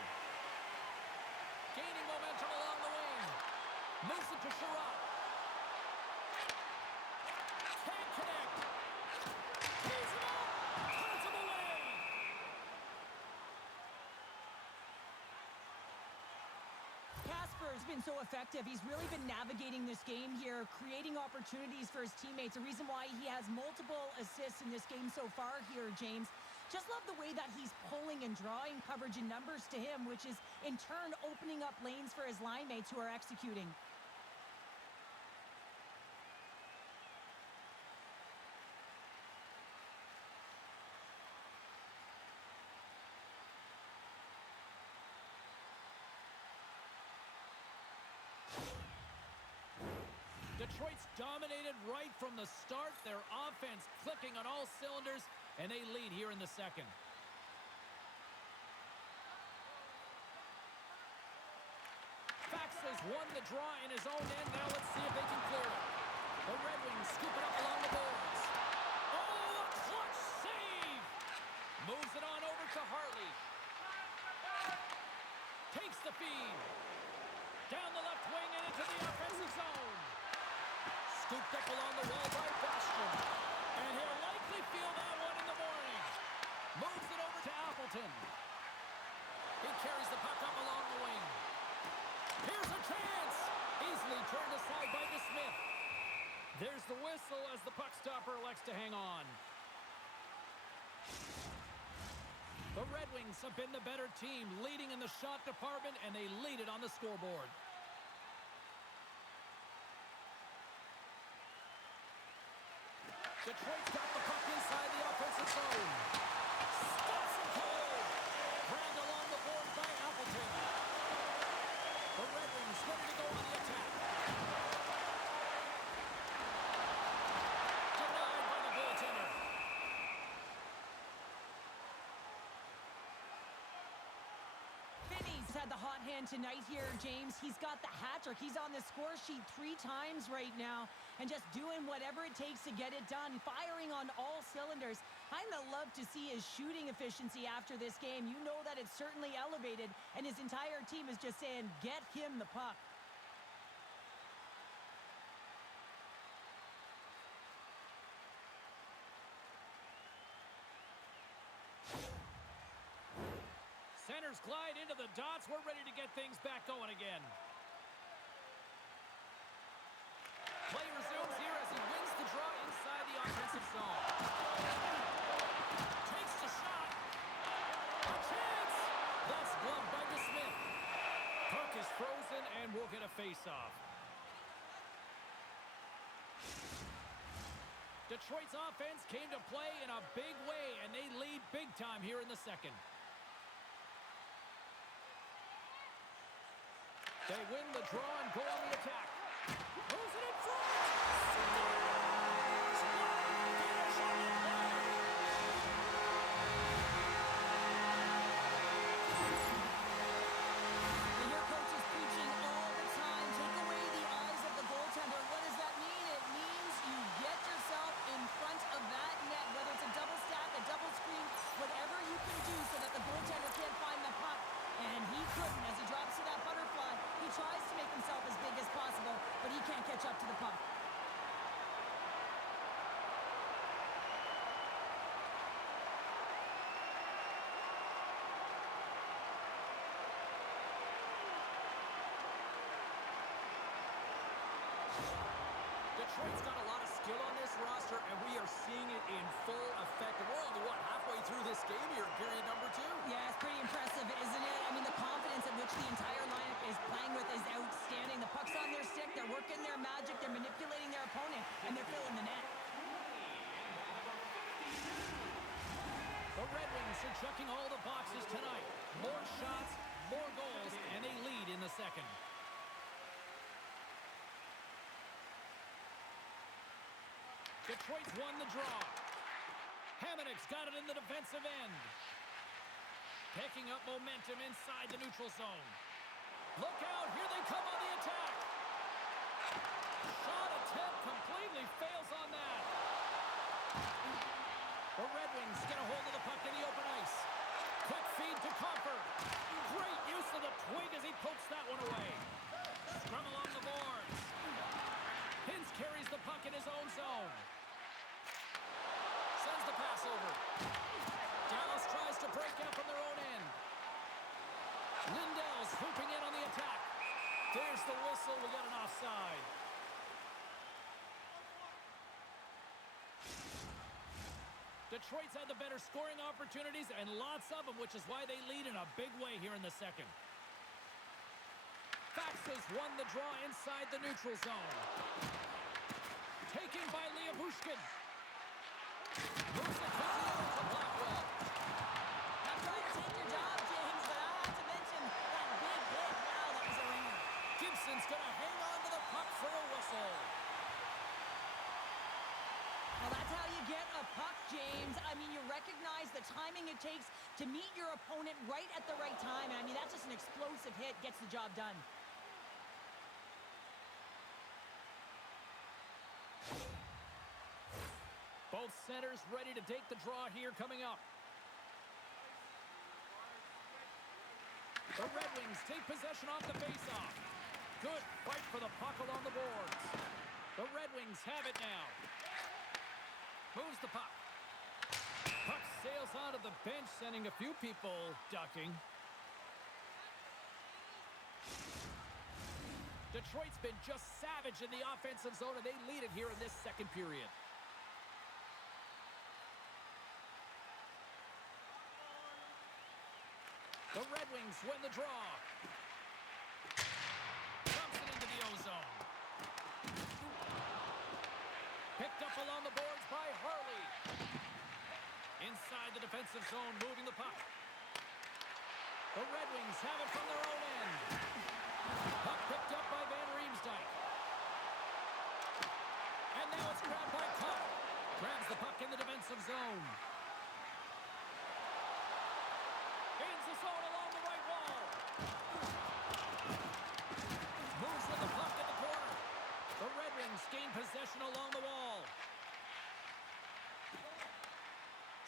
Gaining momentum along the wing. Moves it to Sherratt. Can't connect. Tees it up. Turns him away. Casper's been so effective. He's really been navigating this game here, creating opportunities for his teammates. A reason why he has multiple assists in this game so far here, James. Just love the way that he's pulling and drawing coverage and numbers to him, which is in turn opening up lanes for his line mates who are executing. Detroit's dominated right from the start. Their offense clicking on all cylinders, and they lead here in the second. Fax has won the draw in his own end. Now let's see if they can clear it. The Red Wings scoop it up along the boards. Oh, a clutch save! Moves it on over to Hartley. Takes the feed. Down the left wing and into the offensive zone. Scooped up along the wall by Bastian. And he'll likely feel that one in the morning. Moves it over to Appleton. He carries the puck up along the wing. Here's a chance. Easily turned aside by the Smith. There's the whistle as the puck stopper elects to hang on. The Red Wings have been the better team, leading in the shot department, and they lead it on the scoreboard. Detroit's got the puck inside the offensive zone. Stops him cold. Grabbed along the board by has had the hot hand tonight here, James. He's got the hat trick. He's on the score sheet 3 times right now and just doing whatever it takes to get it done, firing on all cylinders. I'm going to love to see his shooting efficiency after this game. You know that it's certainly elevated, and his entire team is just saying, get him the puck. Centers glide into the dots. We're ready to get things back going again. Play resumes here as he wins the draw inside the offensive zone. Takes the shot. A chance. That's gloved by DeSmith. Puck is frozen and we'll get a face-off. Detroit's offense came to play in a big way, and they lead big time here in the second. They win the draw and go on the attack. Moves it in front. Scores! Finish on the play. Your coach is preaching all the time. Take away the eyes of the goaltender. What does that mean? It means you get yourself in front of that net, whether it's a double stack, a double screen, whatever you can do so that the goaltender can't find the puck. And he couldn't. As he drops to that butterfly, he tries to make himself as big as possible, but he can't catch up to the puck. Detroit's got a lot of skill on this roster, and we are seeing it in full effect. We're only, halfway through this game here, period number 2. Yeah, it's pretty impressive, isn't it? I mean, the confidence at which the entire lineup is playing with is outstanding. The puck's on their stick, they're working their magic, they're manipulating their opponent, and they're filling the net. The Red Wings are checking all the boxes tonight. More shots, more goals, and they lead in the second. Detroit's won the draw. Hamonic's got it in the defensive end. Picking up momentum inside the neutral zone. Look out, here they come on the attack. Shot attempt completely fails on that. The Red Wings get a hold of the puck in the open ice. Quick feed to Comfort. Great use of the twig as he pokes that one away. Scrum along the boards. Hintz carries the puck in his own zone. Sends the pass over. Dallas tries to break out from their own end. Lindell's swooping in on the attack. There's the whistle. We got an offside. Detroit's had the better scoring opportunities and lots of them, which is why they lead in a big way here in the second. Fax has won the draw inside the neutral zone. Taken by Leobushkin. Moves it quickly over to Blackwell. I'm trying to take your job, James, but I have to mention that big hit. Wow, that was a ringer. Gibson's going to hang on to the puck for a whistle. Well, that's how you get a puck, James. I mean, you recognize the timing it takes to meet your opponent right at the right time. And I mean, that's just an explosive hit. Gets the job done. Both centers ready to take the draw here coming up. The Red Wings take possession off the faceoff. Good fight for the puck along the boards. The Red Wings have it now. Moves the puck. Puck sails onto the bench, sending a few people ducking. Detroit's been just savage in the offensive zone, and they lead it here in this second period. The Red Wings win the draw. Dumps it into the O-zone. Picked up along the boards by Harley. Inside the defensive zone, moving the puck. The Red Wings have it from their own end. Puck picked up by Van Riemsdyk. And now it's grabbed by Cup. Grabs the puck in the defensive zone. Gains the zone along the right wall. possession along the wall.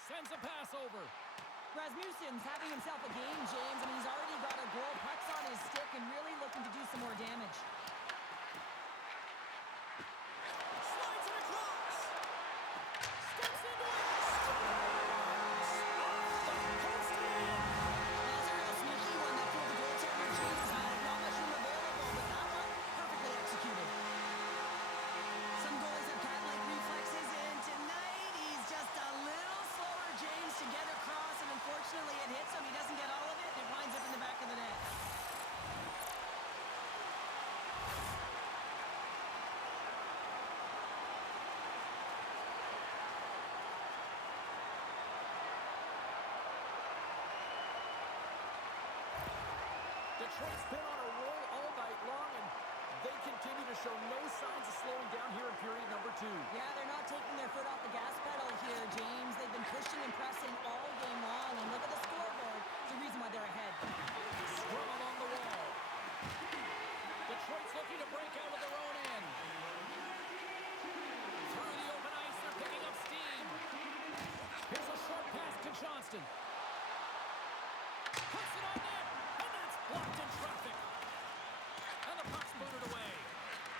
Sends a pass over. Rasmussen's having himself a game, James. I mean, he's already got a goal, pucks on his stick, and really looking to do some more damage. Slides it across. Steps into it. Scores! Off the post in. That's a real sneaky one that pulled the goaltender, James. Not much room available, but that one, perfectly executed. Some goalies have cat-like reflexes, and tonight he's just a little slower, James, to get across, and unfortunately it hits him. He doesn't get all of it, and it winds up in the back of the net. Detroit's been on a roll all night long, and they continue to show no signs of slowing down here in period number 2. Yeah, they're not taking their foot off the gas pedal here, James. They've been pushing and pressing all game long, and look at the scoreboard. It's the reason why they're ahead. Scrum along the wall. Detroit's looking to break out of their own end. Through the open ice, they're picking up steam. Here's a short pass to Johnston. Puts it on net, and that's blocked in traffic. And the puck's booted away.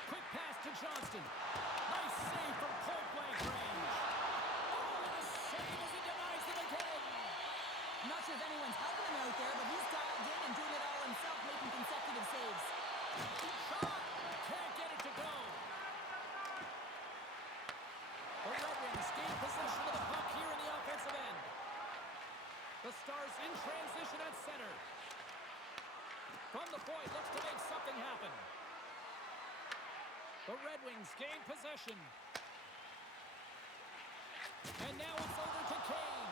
Quick pass to Johnston. Nice save from point-blank range. Oh, and a save as he denies them again. I'm not sure if anyone's helping him out there, but he's dialed in and doing it all himself, making consecutive saves. Shot! Can't get it to go. The Red Wings gain possession of the puck here in the offensive end. The Stars in transition at center. From the point, looks to make something happen. The Red Wings gain possession. And now it's over to Kane.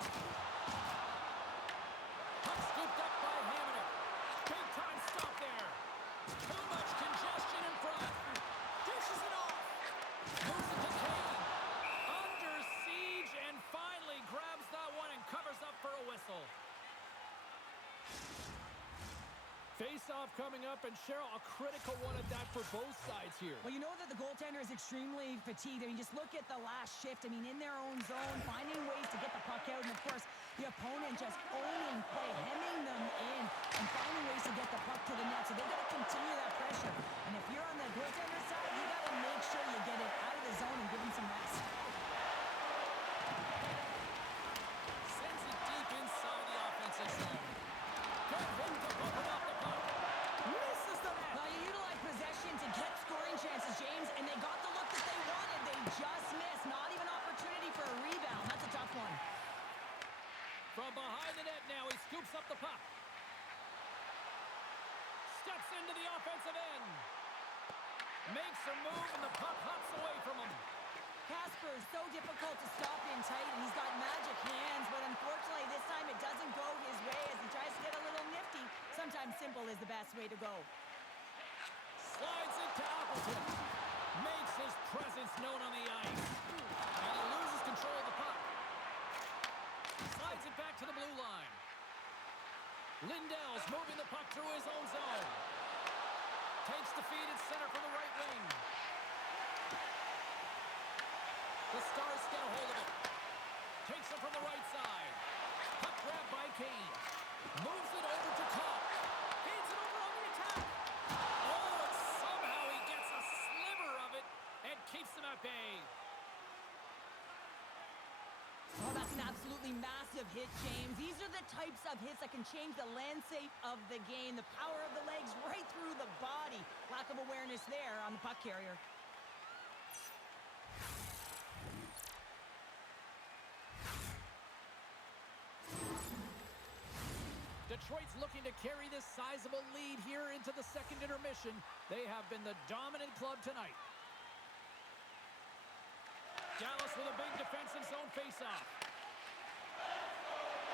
Puck scooped up by Hamannik. Big time stop there. Too much congestion in front. Dishes it off. Moves it to Kane. Under siege and finally grabs that one and covers up for a whistle. Face-off coming up, and Cheryl, a critical one at that for both sides here. Well, you know that the goaltender is extremely fatigued. I mean, just look at the last shift. I mean, in their own zone, finding ways to get the puck out, and of course, the opponent just owning play, hemming them in, and finding ways to get the puck to the net. So they got to continue that pressure. And if you're on the goaltender side, you got to make sure you get it out of the zone and give them some rest. Sends it deep inside the offensive zone. Good hit to bump it off the puck. Misses the net. Well, you utilize possession to get scoring chances, James, and they got the look that they wanted. They just missed. Not even opportunity for a rebound. That's a tough one. From behind the net now, he scoops up the puck. Steps into the offensive end. Makes a move, and the puck hops away from him. Casper is so difficult to stop in tight, and he's got magic hands, but unfortunately this time it doesn't go his way as he tries to get a little nifty. Sometimes simple is the best way to go. Slides it to Appleton. Makes his presence known on the ice. And he loses control of the puck. Slides it back to the blue line. Lindell's moving the puck through his own zone. Takes the feed at center from the right wing. The Stars get a hold of it. Takes it from the right side. Puck grabbed by Kane. Moves it over to Cobb. Feeds it over on the attack. Oh, and somehow he gets a sliver of it and keeps them at bay. Oh, that's an absolutely massive hit, James. These are the types of hits that can change the landscape of the game. The power of the legs right through the body. Lack of awareness there on the puck carrier. Detroit's looking to carry this sizable lead here into the second intermission. They have been the dominant club tonight. Dallas with a big defensive zone faceoff.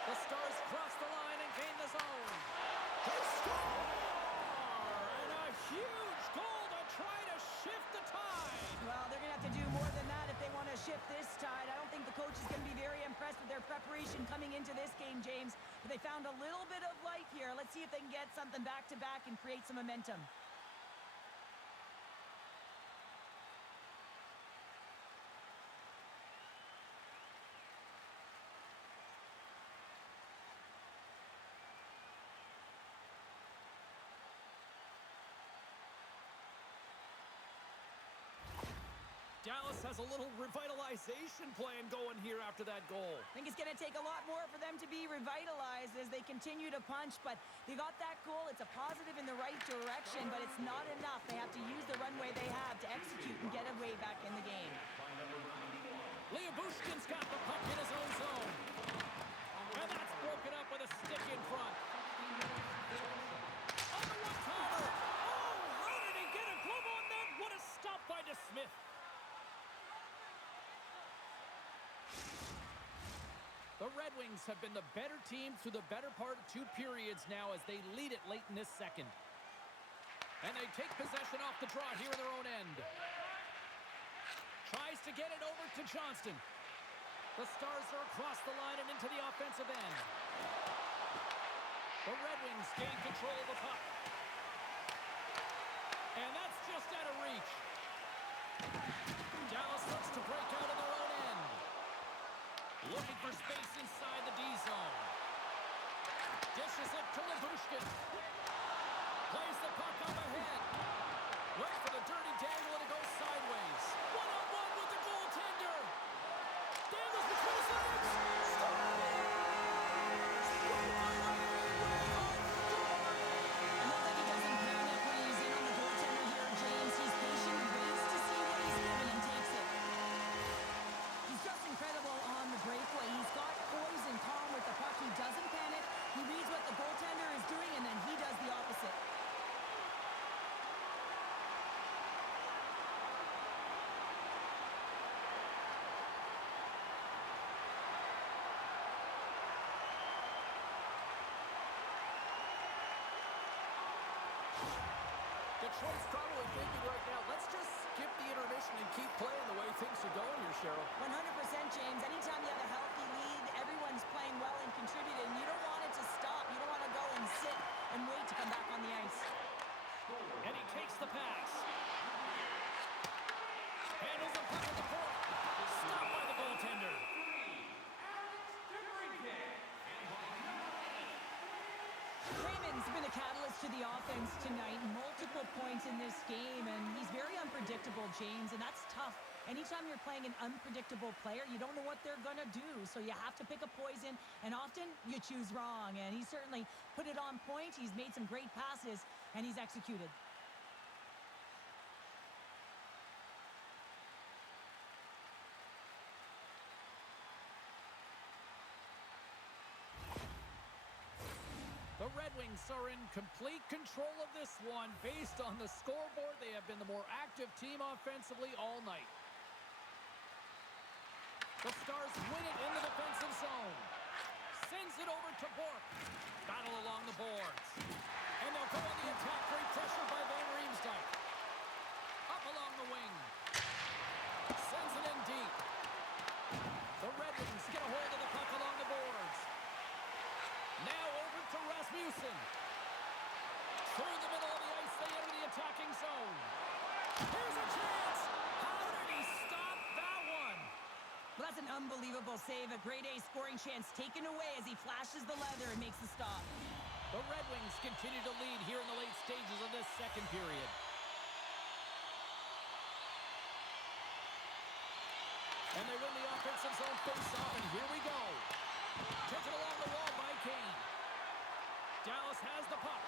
The Stars cross the line and gain the zone. They score! And a huge goal to try to shift the tide. Well, they're going to have to do more than that if they want to shift this tide. I don't think the coach is going to be very impressed with their preparation coming into this game, James. But they found a little bit of life here. Let's see if they can get something back-to-back and create some momentum. a little revitalization plan going here after that goal. I think it's going to take a lot more for them to be revitalized as they continue to punch, but they got that goal. It's a positive in the right direction, but it's not enough. They have to use the runway they have to execute and get a way back in the game. Bushkin's got the puck in his own zone. And that's broken up with a stick in front. On the one-timer. Oh, how did he get a glove on that? What a stop by DeSmith. The Red Wings have been the better team through the better part of 2 periods now as they lead it late in this second. And they take possession off the draw here in their own end. Tries to get it over to Johnston. The Stars are across the line and into the offensive end. The Red Wings gain control of the puck. And that's just out of reach. Dallas looks to break out of their own end. Looking for space inside the D zone. Dishes it to Bushkin. Plays the puck up ahead. Wait for the dirty dangle and it goes sideways. One-on-one with the goaltender. Dangles between his legs. It looks like he doesn't panic when he's in on the goaltender here, James. He's patient, waits to see what he's given and takes it. He's just incredible on the breakaway. He's got poise and calm with the puck. He doesn't panic. He reads what the goaltender is doing, and then he does the opposite. Detroit's probably thinking right now, let's just skip the intermission and keep playing the way things are going here, Cheryl. 100%, James. Anytime you have a healthy lead, everyone's playing well and contributing. You don't want it to stop. You don't want to go and sit and wait to come back on the ice. And he takes the pass. Handles the puck at the point. Stopped by the goaltender. Raymond's been a catalyst to the offense tonight. Multiple points in this game, and he's very unpredictable, James, and that's tough. Anytime you're playing an unpredictable player, you don't know what they're going to do, so you have to pick a poison, and often you choose wrong, and he certainly put it on point. He's made some great passes, and he's executed. The Red Wings are in complete control of this one. Based on the scoreboard, they have been the more active team offensively all night. The Stars win it in the defensive zone. Sends it over to Bourque. Battle along the boards. And they'll go on the attack. Great pressure by Van Riemsdyk. Up along the wing. Sends it in deep. The Red Wings get a hold of the puck along the boards. Now over to Rasmussen. Through the middle of the ice, they enter the attacking zone. Here's a chance. How did he stop that one? Well, that's an unbelievable save. A grade A scoring chance taken away as he flashes the leather and makes the stop. The Red Wings continue to lead here in the late stages of this second period. And they win the offensive zone face-off, and here we go. Taken along the wall by Kane. Dallas has the puck.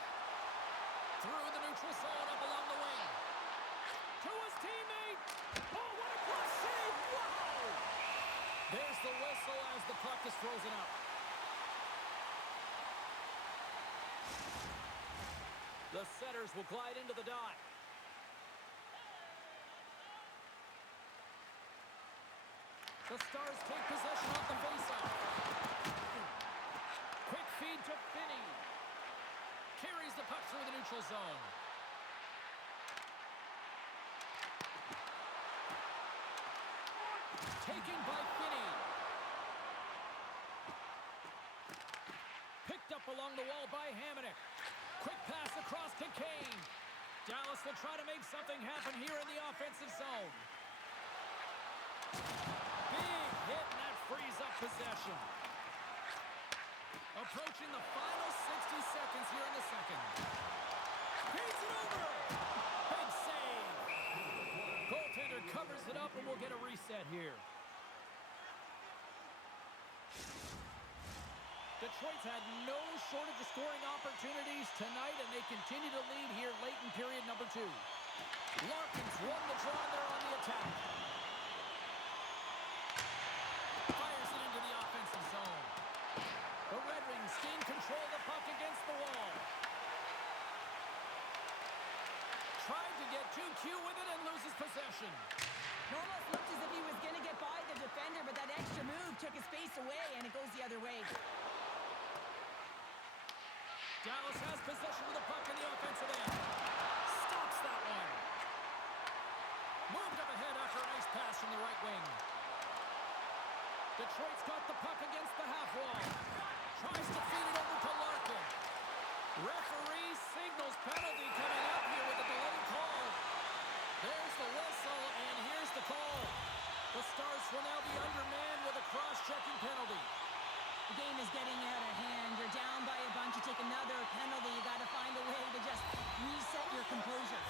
Through the neutral zone, up along the wing. To his teammate. Oh, what a clutch save! Wow! There's the whistle as the puck is frozen up. The setters will glide into the dot. The Stars take possession off the faceoff. Quick feed to Finney. Carries the puck through the neutral zone. Taken by Finney. Picked up along the wall by Hamonic. Quick pass across to Kane. Dallas will try to make something happen here in the offensive zone. Big hit, and that frees up possession. Approaching the final 60 seconds here in the second. Feeds it over. Big save. Goaltender covers it up, and we'll get a reset. here. Detroit's had no shortage of scoring opportunities tonight, and they continue to lead here late in period number 2. Larkin's won the draw there on the attack. Fires it into the offensive zone. The Red Wings gain control of the puck against the wall. Tried to get too cute with it and loses possession. It almost looked as if he was going to get by the defender, but that extra move took his face away, and it goes the other way. Dallas has possession of the puck in the offensive end. Stops that one. Moved up ahead after a nice pass from the right wing. Detroit's got the puck against the half wall. Tries to feed it over to Larkin. Referee signals penalty coming up here with a delayed call. There's the whistle, and here's the call. The Stars will now be undermanned with a cross-checking penalty. The game is getting out of hand. You're down by a bunch. You take another penalty. You got to find a way to just reset your composure.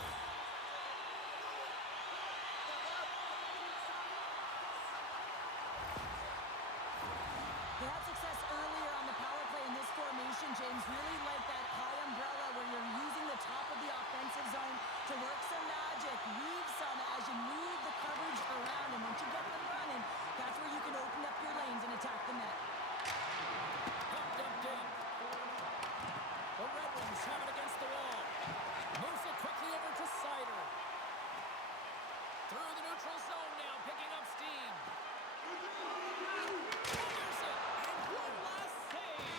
They had success earlier on the power play in this formation, James. Really like that high umbrella where you're using the top of the offensive zone to work some magic, weave some as you move the coverage around. And once you get them running, that's where you can open up your lanes and attack the net. Pumped up deep. The Red Wings have it against the wall. Moves it quickly over to Sider. Through the neutral zone now, picking up steam. Fires it, and one last save.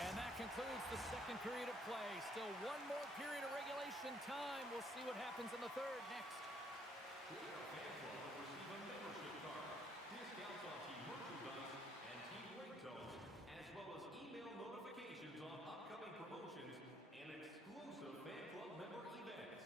And that concludes the second period of play. Still one more period of regulation time. We'll see what happens in the third next. Fan Club will receive a membership card, discounts on team merchandise and team ringtones, as well as email notifications on upcoming promotions and exclusive Fan Club member events.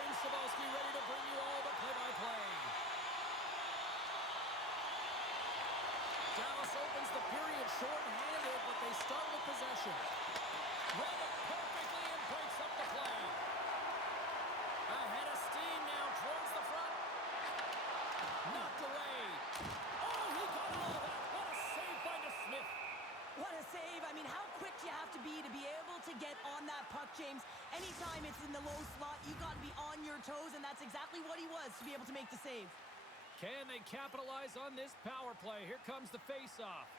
James Cebulski ready to bring you all the play-by-play. Dallas opens the period short-handed, but they start with possession. Run it perfectly and breaks up the play. Ahead of steam now towards the front. Knocked away. Oh, he got all of that. What a save by DeSmith. What a save. I mean, how quick do you have to be able to get on that puck, James? Anytime it's in the low slot, you got to be on your toes, and that's exactly what he was to be able to make the save. Can they capitalize on this power play? Here comes the face-off.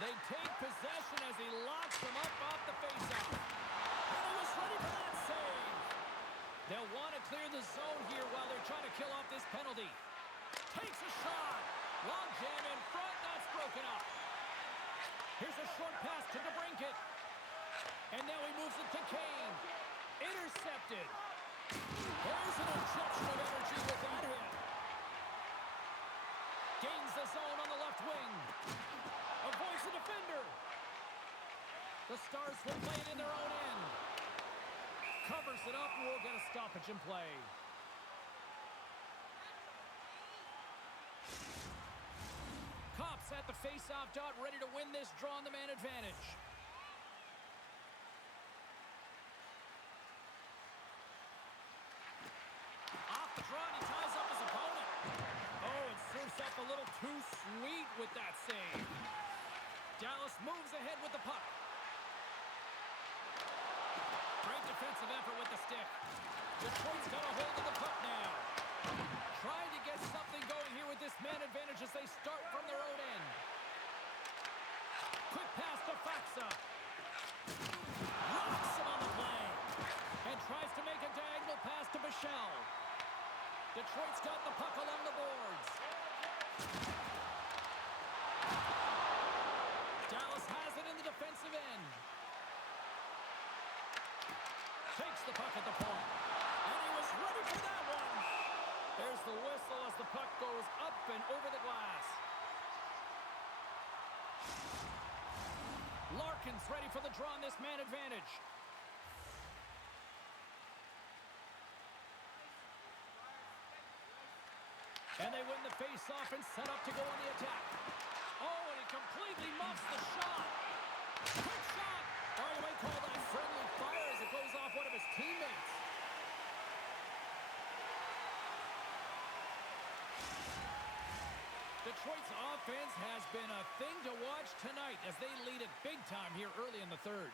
They take possession as he locks them up off the face-off. And he was ready for that save. They'll want to clear the zone here while they're trying to kill off this penalty. Takes a shot. Long jam in front. That's broken up. Here's a short pass to DeBrincat. And now he moves it to Kane. Intercepted. There's an injection of energy with that hit. Gains the zone on the left wing. Avoids the defender. The Stars will play it in their own end. Covers it up and we'll get a stoppage in play. Cops at the face-off dot, ready to win this draw on the man advantage. Off the draw, and he ties up his opponent. Oh, it serves up a little too sweet with that save. Dallas moves ahead with the puck. Great defensive effort with the stick. Detroit's got a hold of the puck now. Trying to get something going here with this man advantage as they start from their own end. Quick pass to Faxa. Rocks him on the play. And tries to make a diagonal pass to Bichelle. Detroit's got the puck along the boards. Dallas has it in the defensive end. Takes the puck at the point. And he was ready for that one. There's the whistle as the puck goes up and over the glass. Larkin's ready for the draw on this man advantage. And they win the face-off and set up to go on the attack. Oh, and he completely muffs the shot. Quick shot. Or you might call that friendly fire as it goes off one of his teammates. Detroit's offense has been a thing to watch tonight as they lead it big time here early in the third.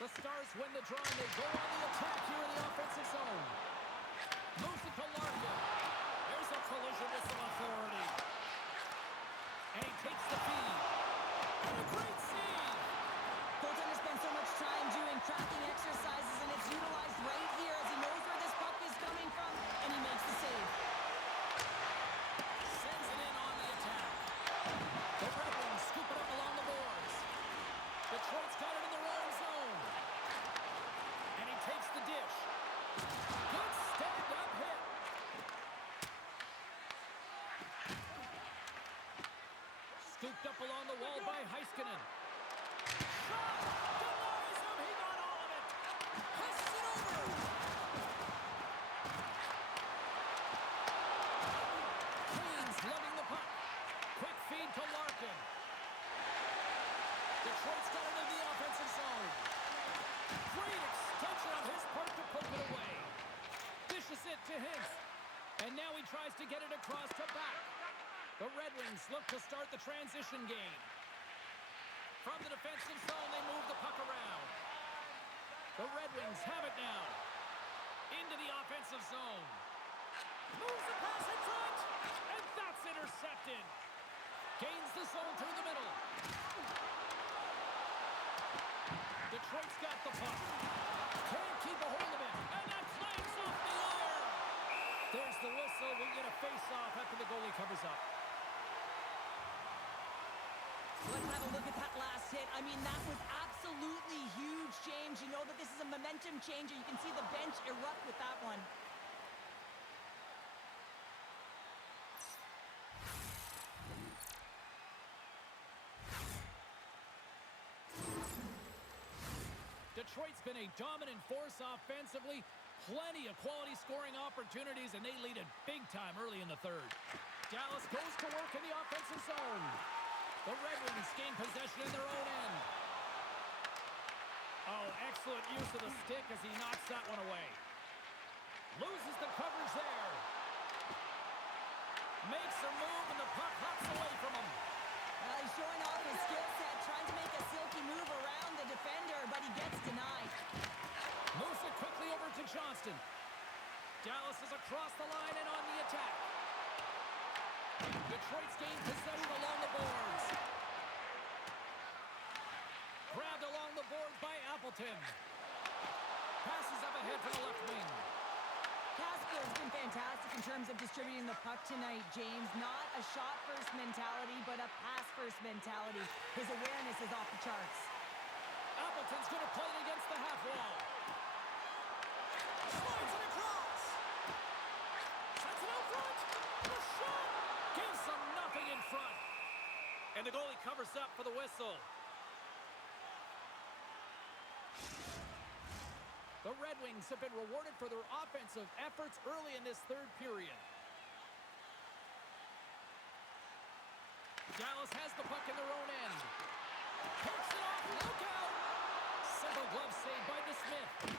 The Stars win the draw and they go on the attack here in the offensive zone. Moves it to Larkin. There's a collision with some authority. And he takes the feed. And a great save. Goaltender spends so much time doing tracking exercises, and it's utilized right here as he knows where this puck is coming from, and he makes the save. Sends it in on the attack. The Red Wings scoop it up along the boards. Detroit's got it in their own zone. And he takes the dish. Good stand-up hit. Scooped up along the wall by Heiskanen. Shot! Denies him! He got all of it! Passes it over! Kane's lugging the puck. Quick feed to Larkin. Detroit's got it in the offensive zone. Great extension on his part to poke it away. Dishes it to Hintz. And now he tries to get it across to back. The Red Wings look to start the transition game. From the defensive zone, they move the puck around. The Red Wings have it now. Into the offensive zone. Moves the pass in front. And that's intercepted. Gains the zone through the middle. Detroit's got the puck. Can't keep a hold of it. And that flames off the iron. There's the whistle. We get a face-off after the goalie covers up. Let's have a look at that last hit. I mean, that was absolutely huge, James. You know that this is a momentum changer. You can see the bench erupt with that one. Detroit's been a dominant force offensively. Plenty of quality scoring opportunities, and they lead it big time early in the third. Dallas goes to work in the offensive zone. The Red Wings gain possession in their own end. Oh, excellent use of the stick as he knocks that one away. Loses the coverage there. Makes a move, and the puck hops away from him. Well, he's showing off his skill set, trying to make a silky move around the defender, but he gets denied. Moves it quickly over to Johnston. Dallas is across the line and on the attack. Detroit's gained possession along the boards. Grabbed along the boards by Appleton. Passes up ahead for the left wing. Casper's been fantastic in terms of distributing the puck tonight, James. Not a shot-first mentality, but a pass-first mentality. His awareness is off the charts. Appleton's going to play it against the half wall. Slides it across. Sets it out front. The shot gives them nothing in front. And the goalie covers up for the whistle. The Red Wings have been rewarded for their offensive efforts early in this third period. Dallas has the puck in their own end. Picks it off. Look out. Simple glove save by DeSmith.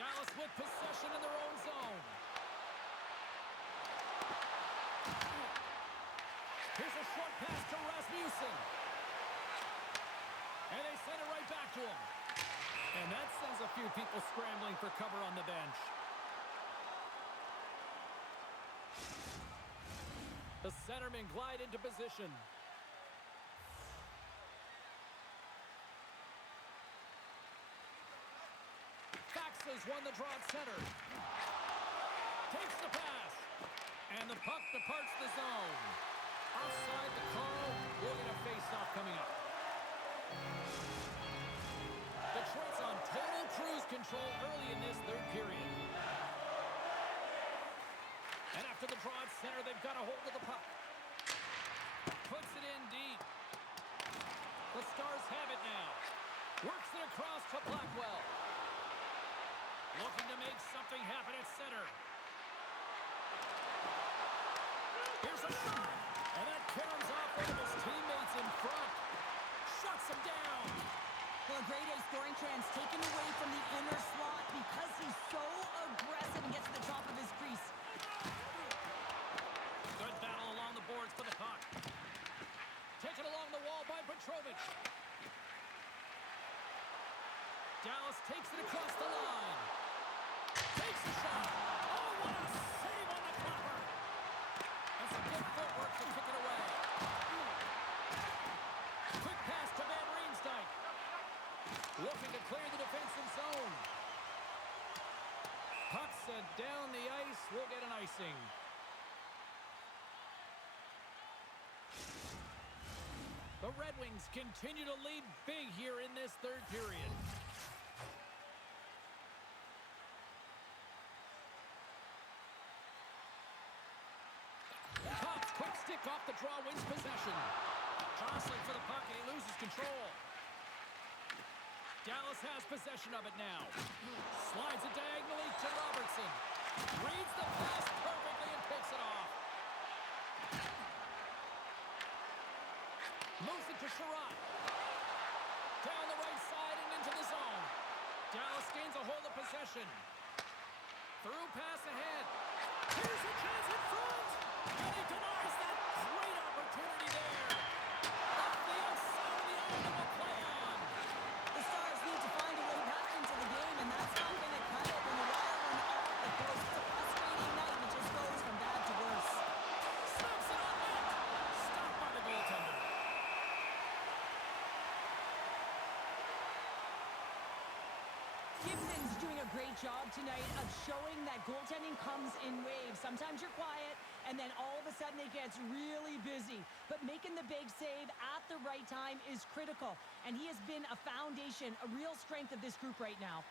Dallas with possession in their own zone. Here's a short pass to Rasmussen. And they send it right back to him. And that sends a few people scrambling for cover on the bench. The centermen glide into position. Faxes won the draw at center. Takes the pass. And the puck departs the zone. Offside the call. We'll get a face-off coming up. Detroit's on total cruise control early in this third period. And after the draw at center, they've got a hold of the puck. Puts it in deep. The Stars have it now. Works it across to Blackwell. Looking to make something happen at center. Here's a shot. And that caroms off one of his teammates in front. Shuts him down. Well, a grade A scoring chance taken away from the inner slot because he's so aggressive and gets to the top of his crease. Good battle along the boards for the puck. Taken along the wall by Petrovic. Dallas takes it across the line. Takes a shot. Oh, what a save on the copper. That's some good footwork to kick it away. Quick pass to Van Riemsdyk. Looking to clear the defensive zone. Puck sent down the ice. We'll get an icing. The Red Wings continue to lead big here in this third period. Cops, quick stick off the draw, wins possession. Jostling for the puck, and he loses control. Dallas has possession of it now. Slides it diagonally to Robertson. Reads the pass perfectly and picks it off. Moves it to Sherratt. Down the right side and into the zone. Dallas gains a hold of possession. Through pass ahead. Here's a chance in front. And he denies that great opportunity there. Off the outside of the arm will play on. The Stars need to find a way back into the game, and that's not going to cut it when the wire went off the post. It's a frustrating night. It just goes from bad to worse. Snaps it on net. Stopped by the goaltender. Gibson's doing a great job tonight of showing that goaltending comes in waves. Sometimes you're quiet, and then all of a sudden it gets really busy. But making the big save at the right time is critical, and he has been a foundation, a real strength of this group right now.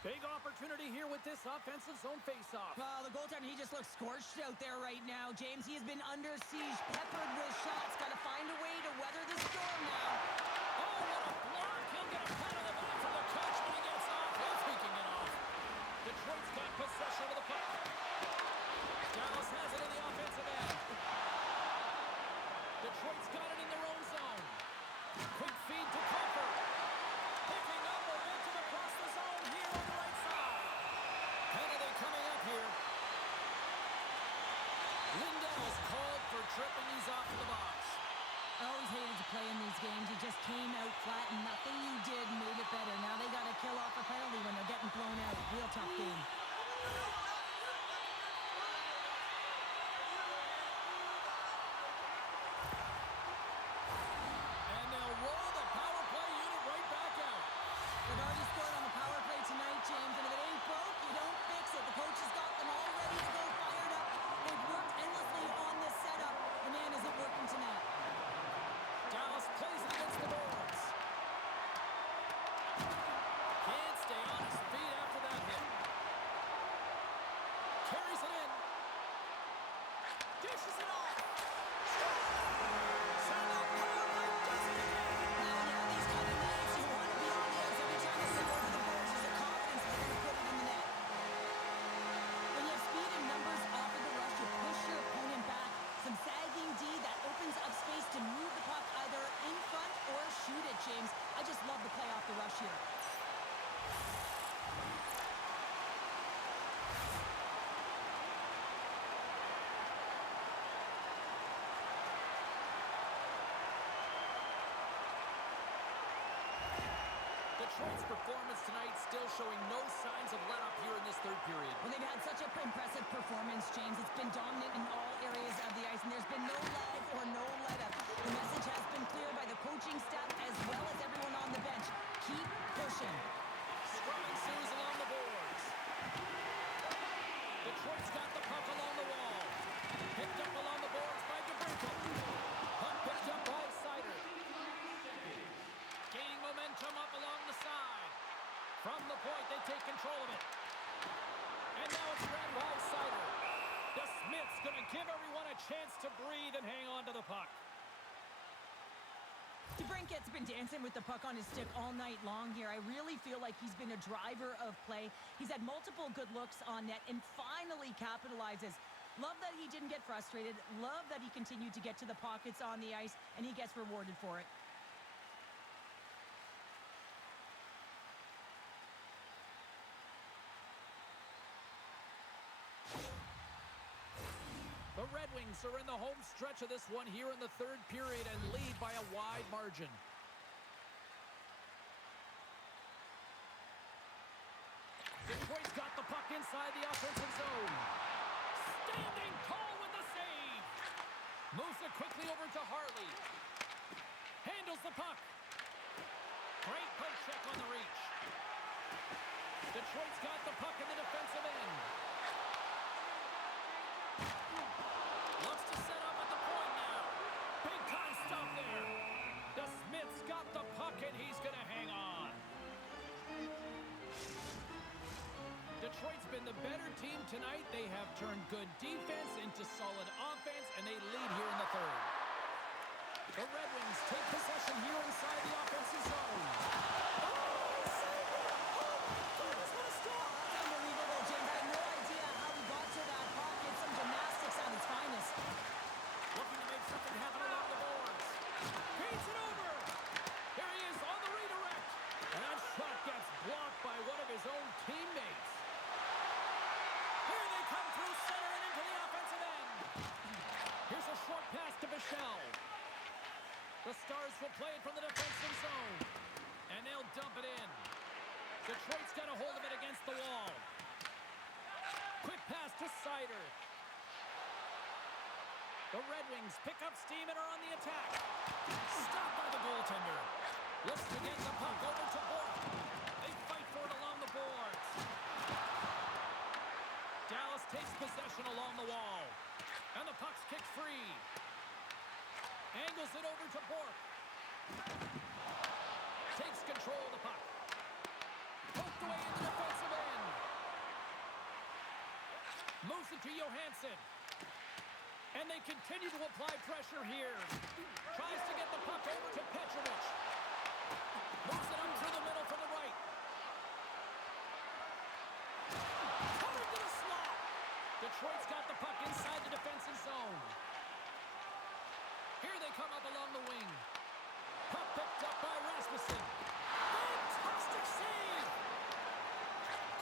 Big opportunity. opportunity here with this offensive zone faceoff. Well, the goaltender, he just looks scorched out there right now, James. He has been under siege, peppered with shots. Got to find a way to weather the storm now. Oh, what a block. He'll get a pat on the back from the coach when he gets off. He's taking it off. Detroit's got possession of the puck. Dallas has it in the offensive end. Detroit's got it in their own zone. Quick feed to Cooper. Picking up momentum across the zone here on the right side. Penalty coming up here. Lindell's called for tripping. He's off to the box. I always hated to play in these games. You just came out flat and nothing you did made it better. Now they got to kill off a penalty when they're getting blown out. Real tough game. And they'll roll the power play unit right back out. They've already scored on the power play tonight, James, and if it ain't broke, you don't fix it. The coach has got them all ready to go, fired up. They've worked endlessly on this setup. And man, is it working tonight. Dallas plays it against the boards. Can't stay on his feet after that hit. Carries it in. Dishes it off. Send up power play, does it again. Now, these kind of nights, you want to be on the ice every time they slip over the boards. There's a confidence that they're going to put it in the net. When you have speed and numbers off of the rush, you push your opponent back. Some sagging D that opens up space to move the puck either in front or shoot it, James. I just love the play off the rush here. Detroit's performance tonight still showing no signs of let up here in this third period. Well, they've had such an impressive performance, James. It's been dominant in all areas of the ice, and there's been no lag or no let-up. The message has been clear by the coaching staff as well as everyone on the bench. Keep pushing. Scrum ensues along the boards. Detroit's got the puck along the wall. Picked up along the boards by DeBrincat. Puck picked up by Sider. Gaining momentum up along the side. From the point, they take control of it. And now it's grabbed by Sider. DeSmith's going to give everyone a chance to breathe and hang on to the puck. DeBrincat's been dancing with the puck on his stick all night long here. I really feel like he's been a driver of play. He's had multiple good looks on net and finally capitalizes. Love that he didn't get frustrated. Love that he continued to get to the pockets on the ice, and he gets rewarded for it. The Red Wings are in the home stretch of this one here in the third period and lead by a wide margin. Detroit's got the puck inside the offensive zone. Standing tall with the save. Moves it quickly over to Harley. Handles the puck. Great poke check on the reach. Detroit's got the puck in the defensive end. Looks to set up at the point now. Big time stop there. DeSmith's got the puck and he's going to hang on. Detroit's been the better team tonight. They have turned good defense into solid offense, and they lead here in the third. The Red Wings take possession here inside the offensive zone. Unbelievable, James. I have no idea how he got to that pocket. Some gymnastics at its finest. Looking to make something happen along the boards. Feeds it over. Here he is on the redirect. And that shot gets blocked by one of his own teammates. Here they come through center and into the offensive end. Here's a short pass to Bichelle. The Stars will play it from the defensive zone. And they'll dump it in. Detroit's got a hold of it against the wall. Quick pass to Sider. The Red Wings pick up steam and are on the attack. Stopped by the goaltender. Looks to get the puck over to Bourque. They fight for it along the boards. Dallas takes possession along the wall. And the puck's kicked free. Angles it over to Bourque. Takes control of the puck. Poked away in the defensive end. Moves it to Johansson. And they continue to apply pressure here. Tries to get the puck over to Petrovic. Moves it up through the middle for the right. Covered to the slot. Detroit's got the puck inside the defensive zone. Here they come up along the wing. Puck picked up by Rasmussen. Fantastic save.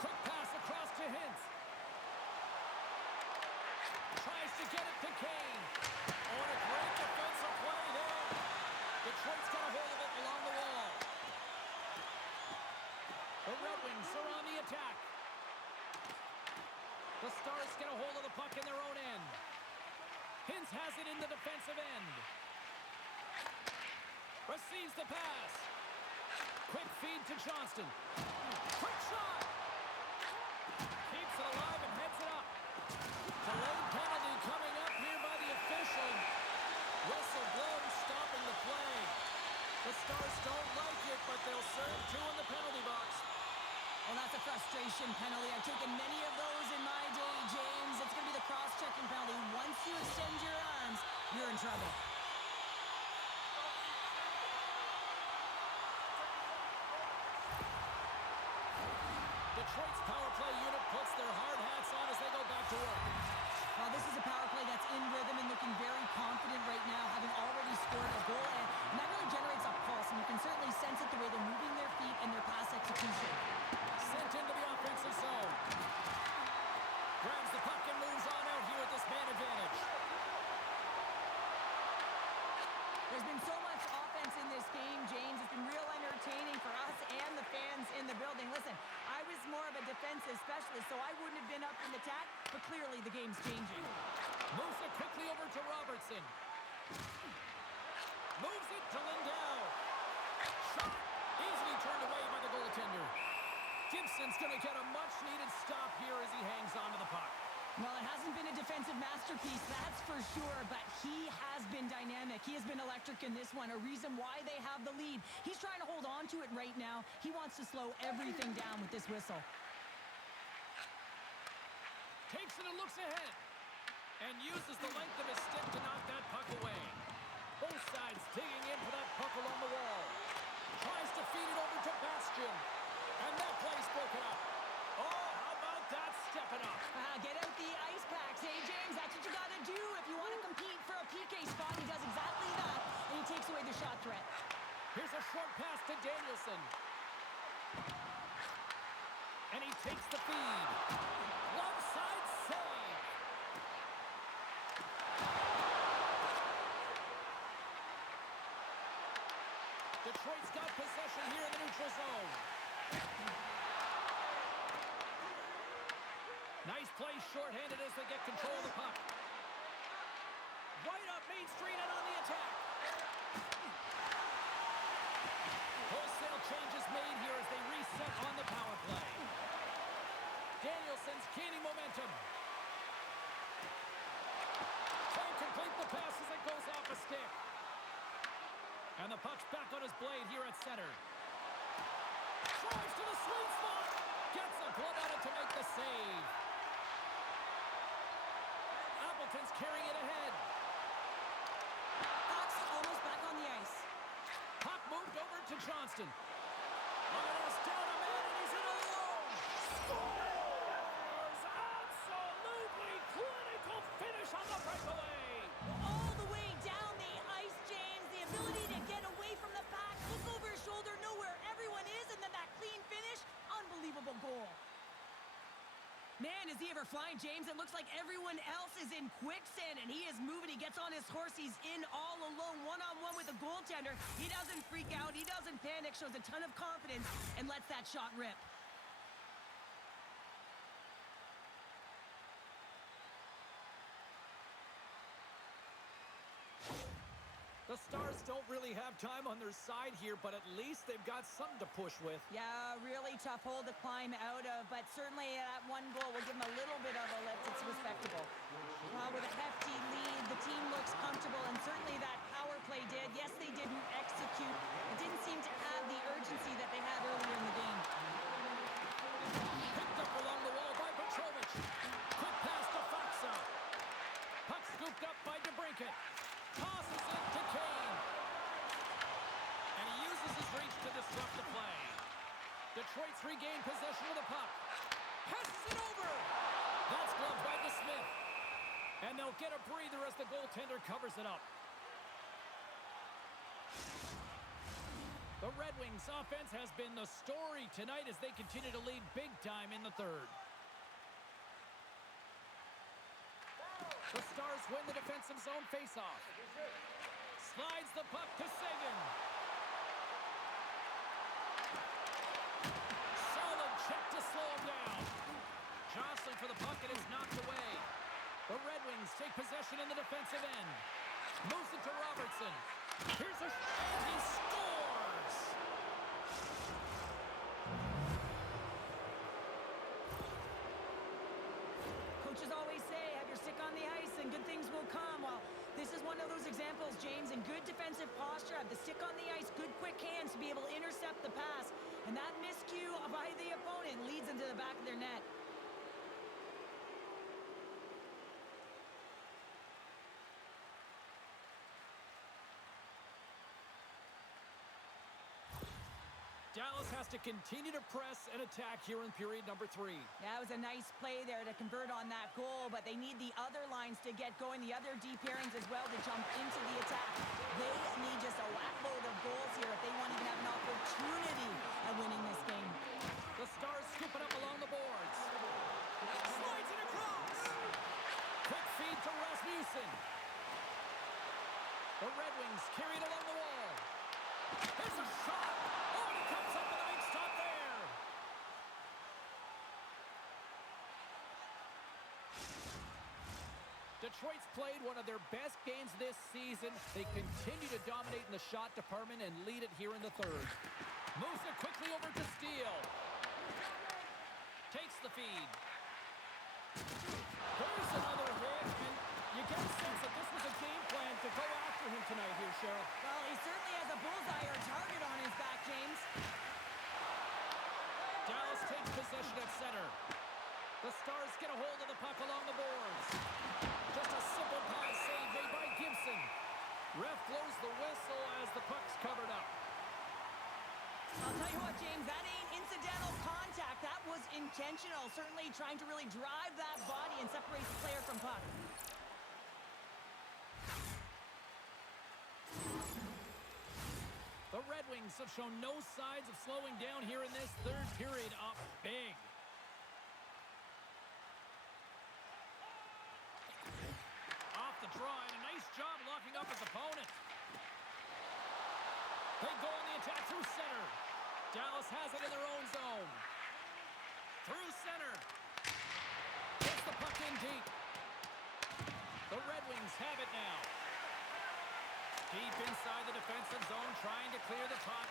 Quick pass across to Hintz. Tries to get it to Kane. Oh, and a great defensive play there. Detroit's got a hold of it along the wall. The Red Wings are on the attack. The Stars get a hold of the puck in their own end. Hintz has it in the defensive end. Receives the pass. Quick feed to Johnston. Quick shot. Keeps it alive and heads it up. Delayed penalty coming up here by the official. Whistle blown, stopping the play. The Stars don't like it, but they'll serve two in the penalty box. Well, that's a frustration penalty. I've taken many of those in my day, James. It's going to be the cross-checking penalty. Once you extend your arms, you're in trouble. Detroit's power play unit puts their hard hats on as they go back to work. Well, this is a power play that's in rhythm and looking very confident right now, having already scored a goal, and that really generates a pulse, and you can certainly sense it the way they're moving their feet and their pass execution. Sent into the offensive zone. Grabs the puck and moves on out here with this man advantage. There's been so much offense in this game, James. It's been real entertaining for us and the fans in the building. Listen, I was more of a defensive specialist, so I wouldn't have been up in attack, but clearly the game's changing. Moves it quickly over to Robertson. Moves it to Lindell. Shot easily turned away by the goaltender. Gibson's going to get a much-needed stop here as he hangs on to the puck. Well, it hasn't been a defensive masterpiece, that's for sure, but he has been dynamic. He has been electric in this one, a reason why they have the lead. He's trying to hold on to it right now. He wants to slow everything down with this whistle. Takes it and looks ahead. And uses the length of his stick to knock that puck away. Both sides digging in for that puck along the wall. Tries to feed it over to Bastian. And that play's broken up. Oh, how about that stepping up? Get out the ice packs, hey, James? That's what you got to do if you want to compete for a PK spot. He does exactly that, and he takes away the shot threat. Here's a short pass to Danielson. And he takes the feed. Left side save. Detroit's got possession here in the neutral zone. Nice play shorthanded as they get control of the puck. Right up Main Street and on the attack. Wholesale changes made here as they reset on the power play. Danielson's gaining momentum. Can't complete the pass as it goes off a stick. And the puck's back on his blade here at center. Drives to the sweet spot. Gets a glove on it to make the save. Appleton's carrying it ahead. Puck's almost back on the ice. Puck moved over to Johnston. Myers down a man and he's in alone. Scores! Absolutely clinical finish on the breakaway. All the way down the ice, James. The ability to get away from the pack, look over his shoulder, know where everyone is, and then that clean finish. Unbelievable goal. Man, is he ever flying, James? It looks like everyone else is in quicksand, and he is moving. He gets on his horse. He's in all alone, one-on-one with the goaltender. He doesn't freak out. He doesn't panic, shows a ton of confidence, and lets that shot rip. The Stars don't really have time on their side here, but at least they've got something to push with. Yeah, really tough hole to climb out of, but certainly that one goal will give them a little bit of a lift. It's respectable. With a hefty lead, the team looks comfortable, and certainly that power play did. Yes, they didn't execute. It didn't seem to have the urgency that they had earlier in the game. Picked up along the wall by Petrovic. Quick pass to Scooped up by DeBrincat. Tosses it to Kane. And he uses his reach to disrupt the play. Detroit's regained possession of the puck. Passes it over. That's gloved by DeSmith. And they'll get a breather as the goaltender covers it up. The Red Wings offense has been the story tonight as they continue to lead big time in the third. The Stars win the defensive zone faceoff. Slides the puck to Sagan. Solid check to slow him down. Jostling for the puck, and is knocked away. The Red Wings take possession in the defensive end. Moves it to Robertson. Here's a shot, and he scores! Coaches always say, have your stick on the ice and good things will come. Well, this is one of those examples, James, and good defensive posture. Have the stick on the ice, good quick hands to be able to intercept the pass. And that miscue by the opponent leads into the back of their net. Dallas has to continue to press and attack here in period number 3. That was a nice play there to convert on that goal, but they need the other lines to get going, the other D pairings as well to jump into the attack. They need just a whack-load of goals here if they want to even have an opportunity at winning this game. The Stars scoop it up along the boards. Slides it across. Quick feed to Rasmussen. The Red Wings carry it along the wall. There's a shot. Oh, and he comes up with a big stop there. Detroit's played one of their best games this season. They continue to dominate in the shot department and lead it here in the third. Moves it quickly over to Steele. Takes the feed. There's another hit, and you get a sense that this was a game plan to go after him tonight here, Cheryl. Well, he certainly has a bullseye or target on his back, James. Dallas takes possession at center. The Stars get a hold of the puck along the boards. Just a simple pass save made by Gibson. Ref blows the whistle as the puck's covered up. I'll tell you what, James, that ain't incidental contact. That was intentional. Certainly trying to really drive that body and separate the player from puck. The Red Wings have shown no signs of slowing down here in this third period, up big. Off the draw, and a nice job locking up his opponent. They go on the attack through center. Dallas has it in their own zone. Through center. Gets the puck in deep. The Red Wings have it now. Deep inside the defensive zone, trying to clear the puck.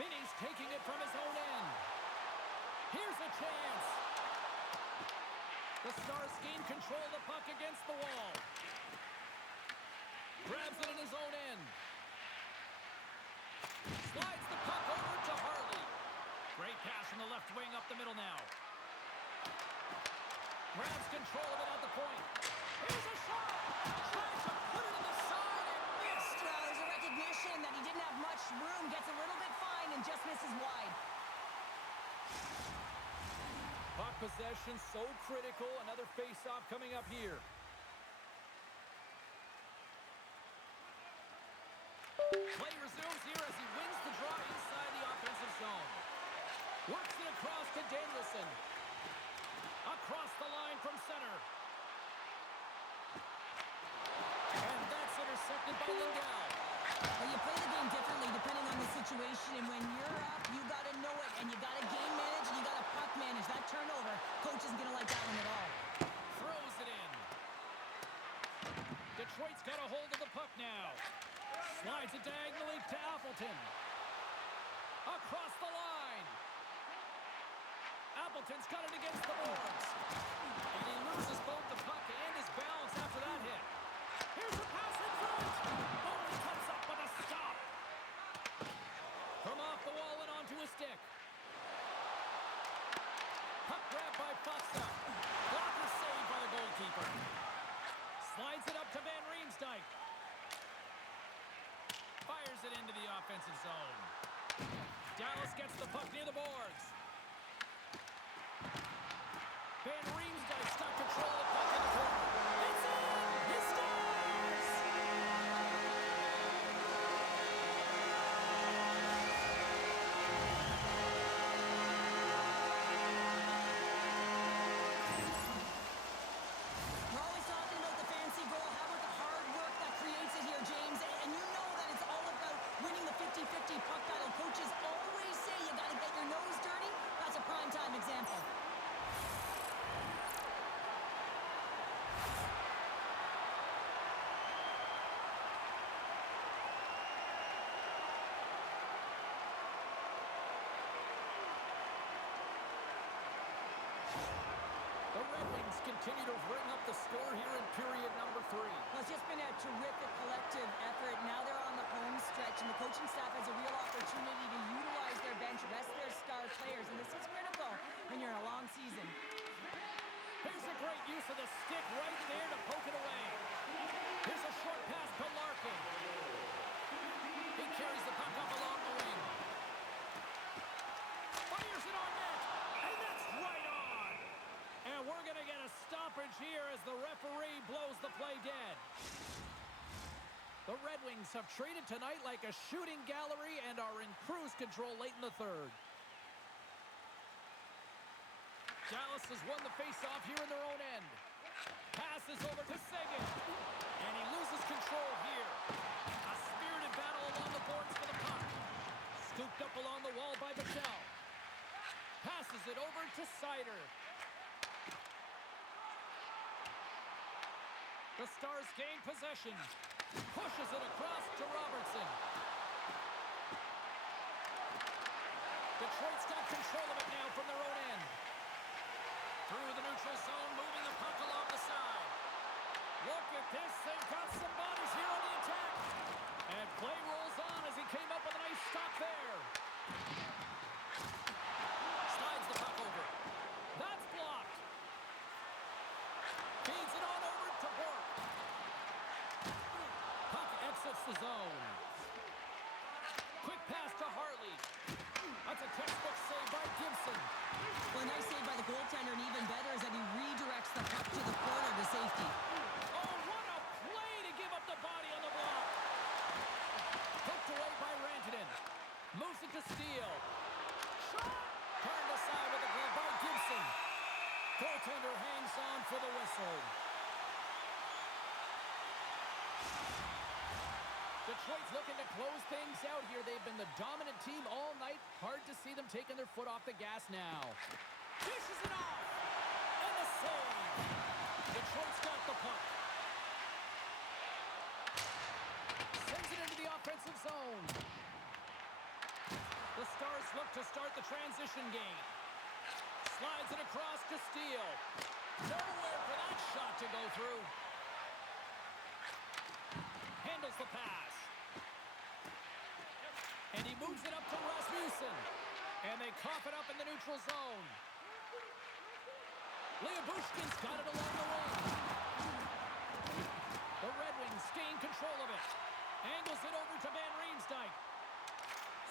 Finney's taking it from his own end. Here's a chance. The Stars gain control of the puck against the wall. Grabs it in his own end. Slides the puck over to Harley. Great pass from the left wing up the middle now. Grabs control of it at the point. Here's a shot. Tries to put it in the side and missed. Well, there's a recognition that he didn't have much room. Gets a little bit fine and just misses wide. Puck possession so critical. Another face-off coming up here. Play resumes here as he wins the draw inside the offensive zone. Works it across to Danielson. Across the line from center. And that's intercepted by Lindell. Well, you play the game differently depending on the situation, and when you're up, you got to know it, and you got to game manage, and you got to puck manage. That turnover, coach isn't going to like that one at all. Throws it in. Detroit's got a hold of the puck now. Slides it diagonally to Appleton. Across the line. Appleton's got it against the boards. And he loses both the puck and his balance after that hit. Here's a pass in front. Bowman comes up with a stop. From off the wall and onto his stick. Puck grab by Foxa. Blocker save by the goalkeeper. offensive zone. Dallas gets the puck near the boards. Van Riemsdyk's got control of the puck in the corner. It's in! He scores! We're always talking about the fancy goal. How about the hard work that creates it here, James? And you know that it's all about winning the 50-50 puck battle. Coaches always say you got to get your nose dirty. That's a prime-time example. The Red Wings continue to bring up the score here in period number 3. Well, it's just been a terrific collective effort. Now they're on the home stretch, and the coaching staff has a real opportunity to utilize their bench, rest their star players, and this is critical when you're in a long season. Here's a great use of the stick right there to poke it away. Here's a short pass to Larkin. He carries the puck up along the wing. Fires it on net, and that's right on. And we're going to get a stoppage here as the referee blows the play dead. The Red Wings have treated tonight like a shooting gallery and are in cruise control late in the third. Dallas has won the faceoff here in their own end. Passes over to Seguin. And he loses control here. A spirited battle along the boards for the puck. Scooped up along the wall by Michel. Passes it over to Sider. The Stars gain possession. Pushes it across to Robertson. Detroit's got control of it now from their own end. Through the neutral zone, moving the puck along the side. Look at this. They've got some bodies here on the attack. And play rolls on as he came up with a nice stop there. Slides the puck over. That's blocked. Feeds it on over to Bork. Puck exits the zone. Quick pass to Harley. That's a textbook save by Gibson. Well, a nice save by the goaltender, and even better is that he redirects the puck to the corner to safety. Oh, what a play to give up the body on the block. Hooked away by Rantanen. Moves it to Steele. Shot! Turned aside with a glove by Gibson. Goaltender hangs on for the whistle. Detroit's looking to close things out here. They've been the dominant team all night. Hard to see them taking their foot off the gas now. Dishes it off! And the save! Detroit's got the puck. Sends it into the offensive zone. The Stars look to start the transition game. Slides it across to Steele. Nowhere for that shot to go through. Handles the pass. And he moves it up to Rasmussen. And they cough it up in the neutral zone. Leobushkin's got it along the wing. The Red Wings gain control of it. Angles it over to Van Riemsdyk.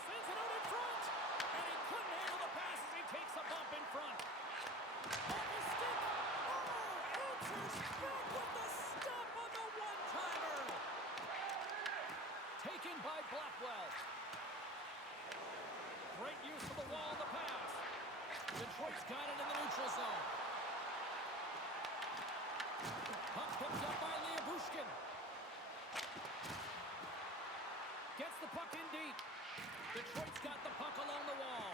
Sends it out in front. And he couldn't handle the pass as he takes a bump in front. Off his stick. Oh, answers back with the stop on the one-timer. Taken by Blackwell. Great use of the wall on the pass. Detroit's got it in the neutral zone. Puck picked up by Leobushkin. Gets the puck in deep. Detroit's got the puck along the wall.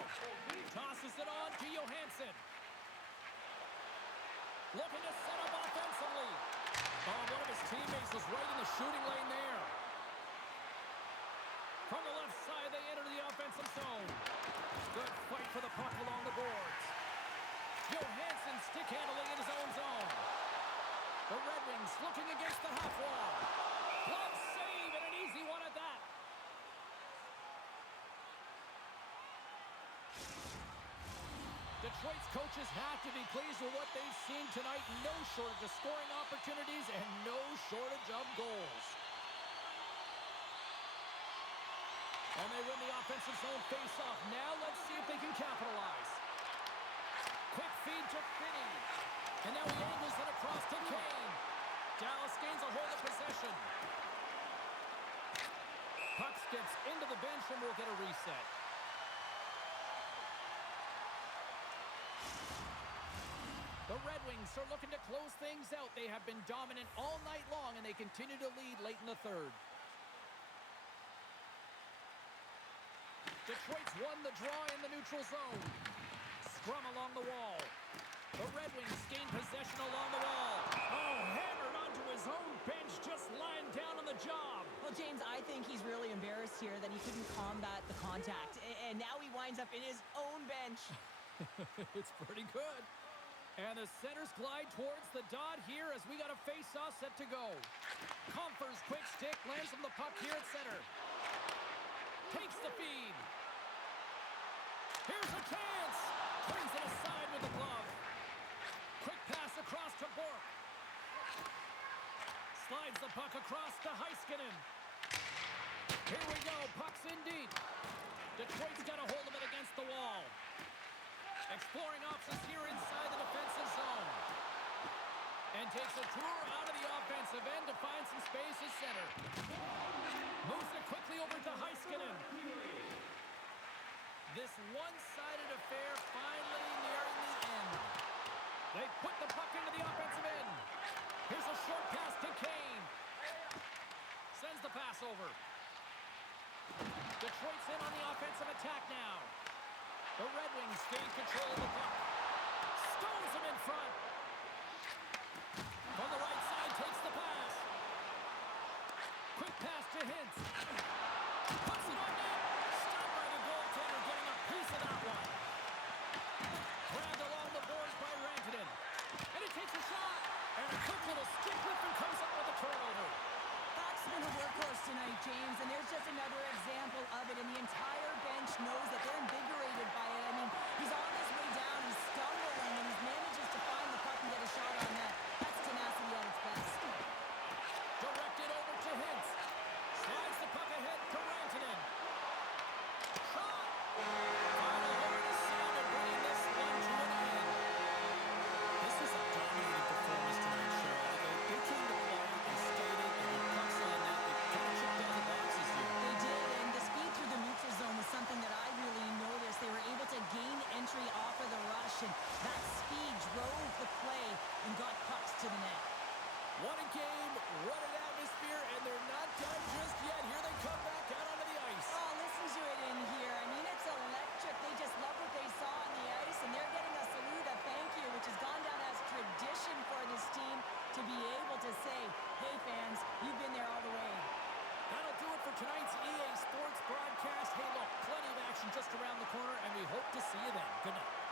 Tosses it on to Johansson. Looking to set up offensively. Oh, one of his teammates was right in the shooting lane there. From the left side, they enter the offensive zone. Good fight for the puck along the boards. Johansson stick handling in his own zone. The Red Wings looking against the half wall. Glove save and an easy one at that. Detroit's coaches have to be pleased with what they've seen tonight. No shortage of scoring opportunities and no shortage of goals. And they win the offensive zone face-off. Now let's see if they can capitalize. Quick feed to Finney. And now he angles it across to Kane. Dallas gains a hold of possession. Puck skips into the bench and we'll get a reset. The Red Wings are looking to close things out. They have been dominant all night long, and they continue to lead late in the third. Detroit's won the draw in the neutral zone. Scrum along the wall. The Red Wings gain possession along the wall. Oh, hammered onto his own bench, just lying down on the job. Well, James, I think he's really embarrassed here that he couldn't combat the contact. And now he winds up in his own bench. It's pretty good. And the centers glide towards the dot here as we got a face-off set to go. Comfer's quick stick lands on the puck here at center. Takes the feed. Here's a chance. Brings it aside with the glove. Quick pass across to Bork. Slides the puck across to Heiskanen. Here we go. Puck's in deep. Detroit's got a hold of it against the wall. Exploring options here inside the defensive zone. And takes a tour out of the offensive end to find some space at center. Moves it quickly over to Heiskanen. This one-sided affair finally nearing the end. They put the puck into the offensive end. Here's a short pass to Kane. Sends the pass over. Detroit's in on the offensive attack now. The Red Wings gain control of the puck. Stones him in front. On the right side, takes the pass. Quick pass to Hintz. Puts it on net. Stopped by the goaltender, getting a piece of that one. Grabbed along the boards by Rantanen. And he takes a shot. And a quick little stick lift and comes up with a turnover. That's been a workhorse tonight, James, and there's just another example of it, and the entire bench knows that they're invigorated by it. I mean, he's on his way down, he's stumbling, and he manages to find the puck and get a shot on net. That's tenacity at its best. Directed over to Hintz. Slides the puck ahead to Rantanen. Shot! Final word is sounded, bringing this one to an end. This is a dominating performance tonight, Cheryl. They came to play, they skated, and with pucks on net, they kind of checked down the boxes here. They did, and the speed through the neutral zone was something that I really noticed. They were able to gain entry off of the rush, and that speed drove the play and got pucks to the net. What a game, what an atmosphere, and they're not done just yet. Here they come back out onto the ice. Oh, listen to it in here. I mean, it's electric. They just love what they saw on the ice, and they're getting a salute, a thank you, which has gone down as tradition for this team to be able to say, hey, fans, you've been there all the way. That'll do it for tonight's EA Sports broadcast. Hey, look, plenty of action just around the corner, and we hope to see you then. Good night.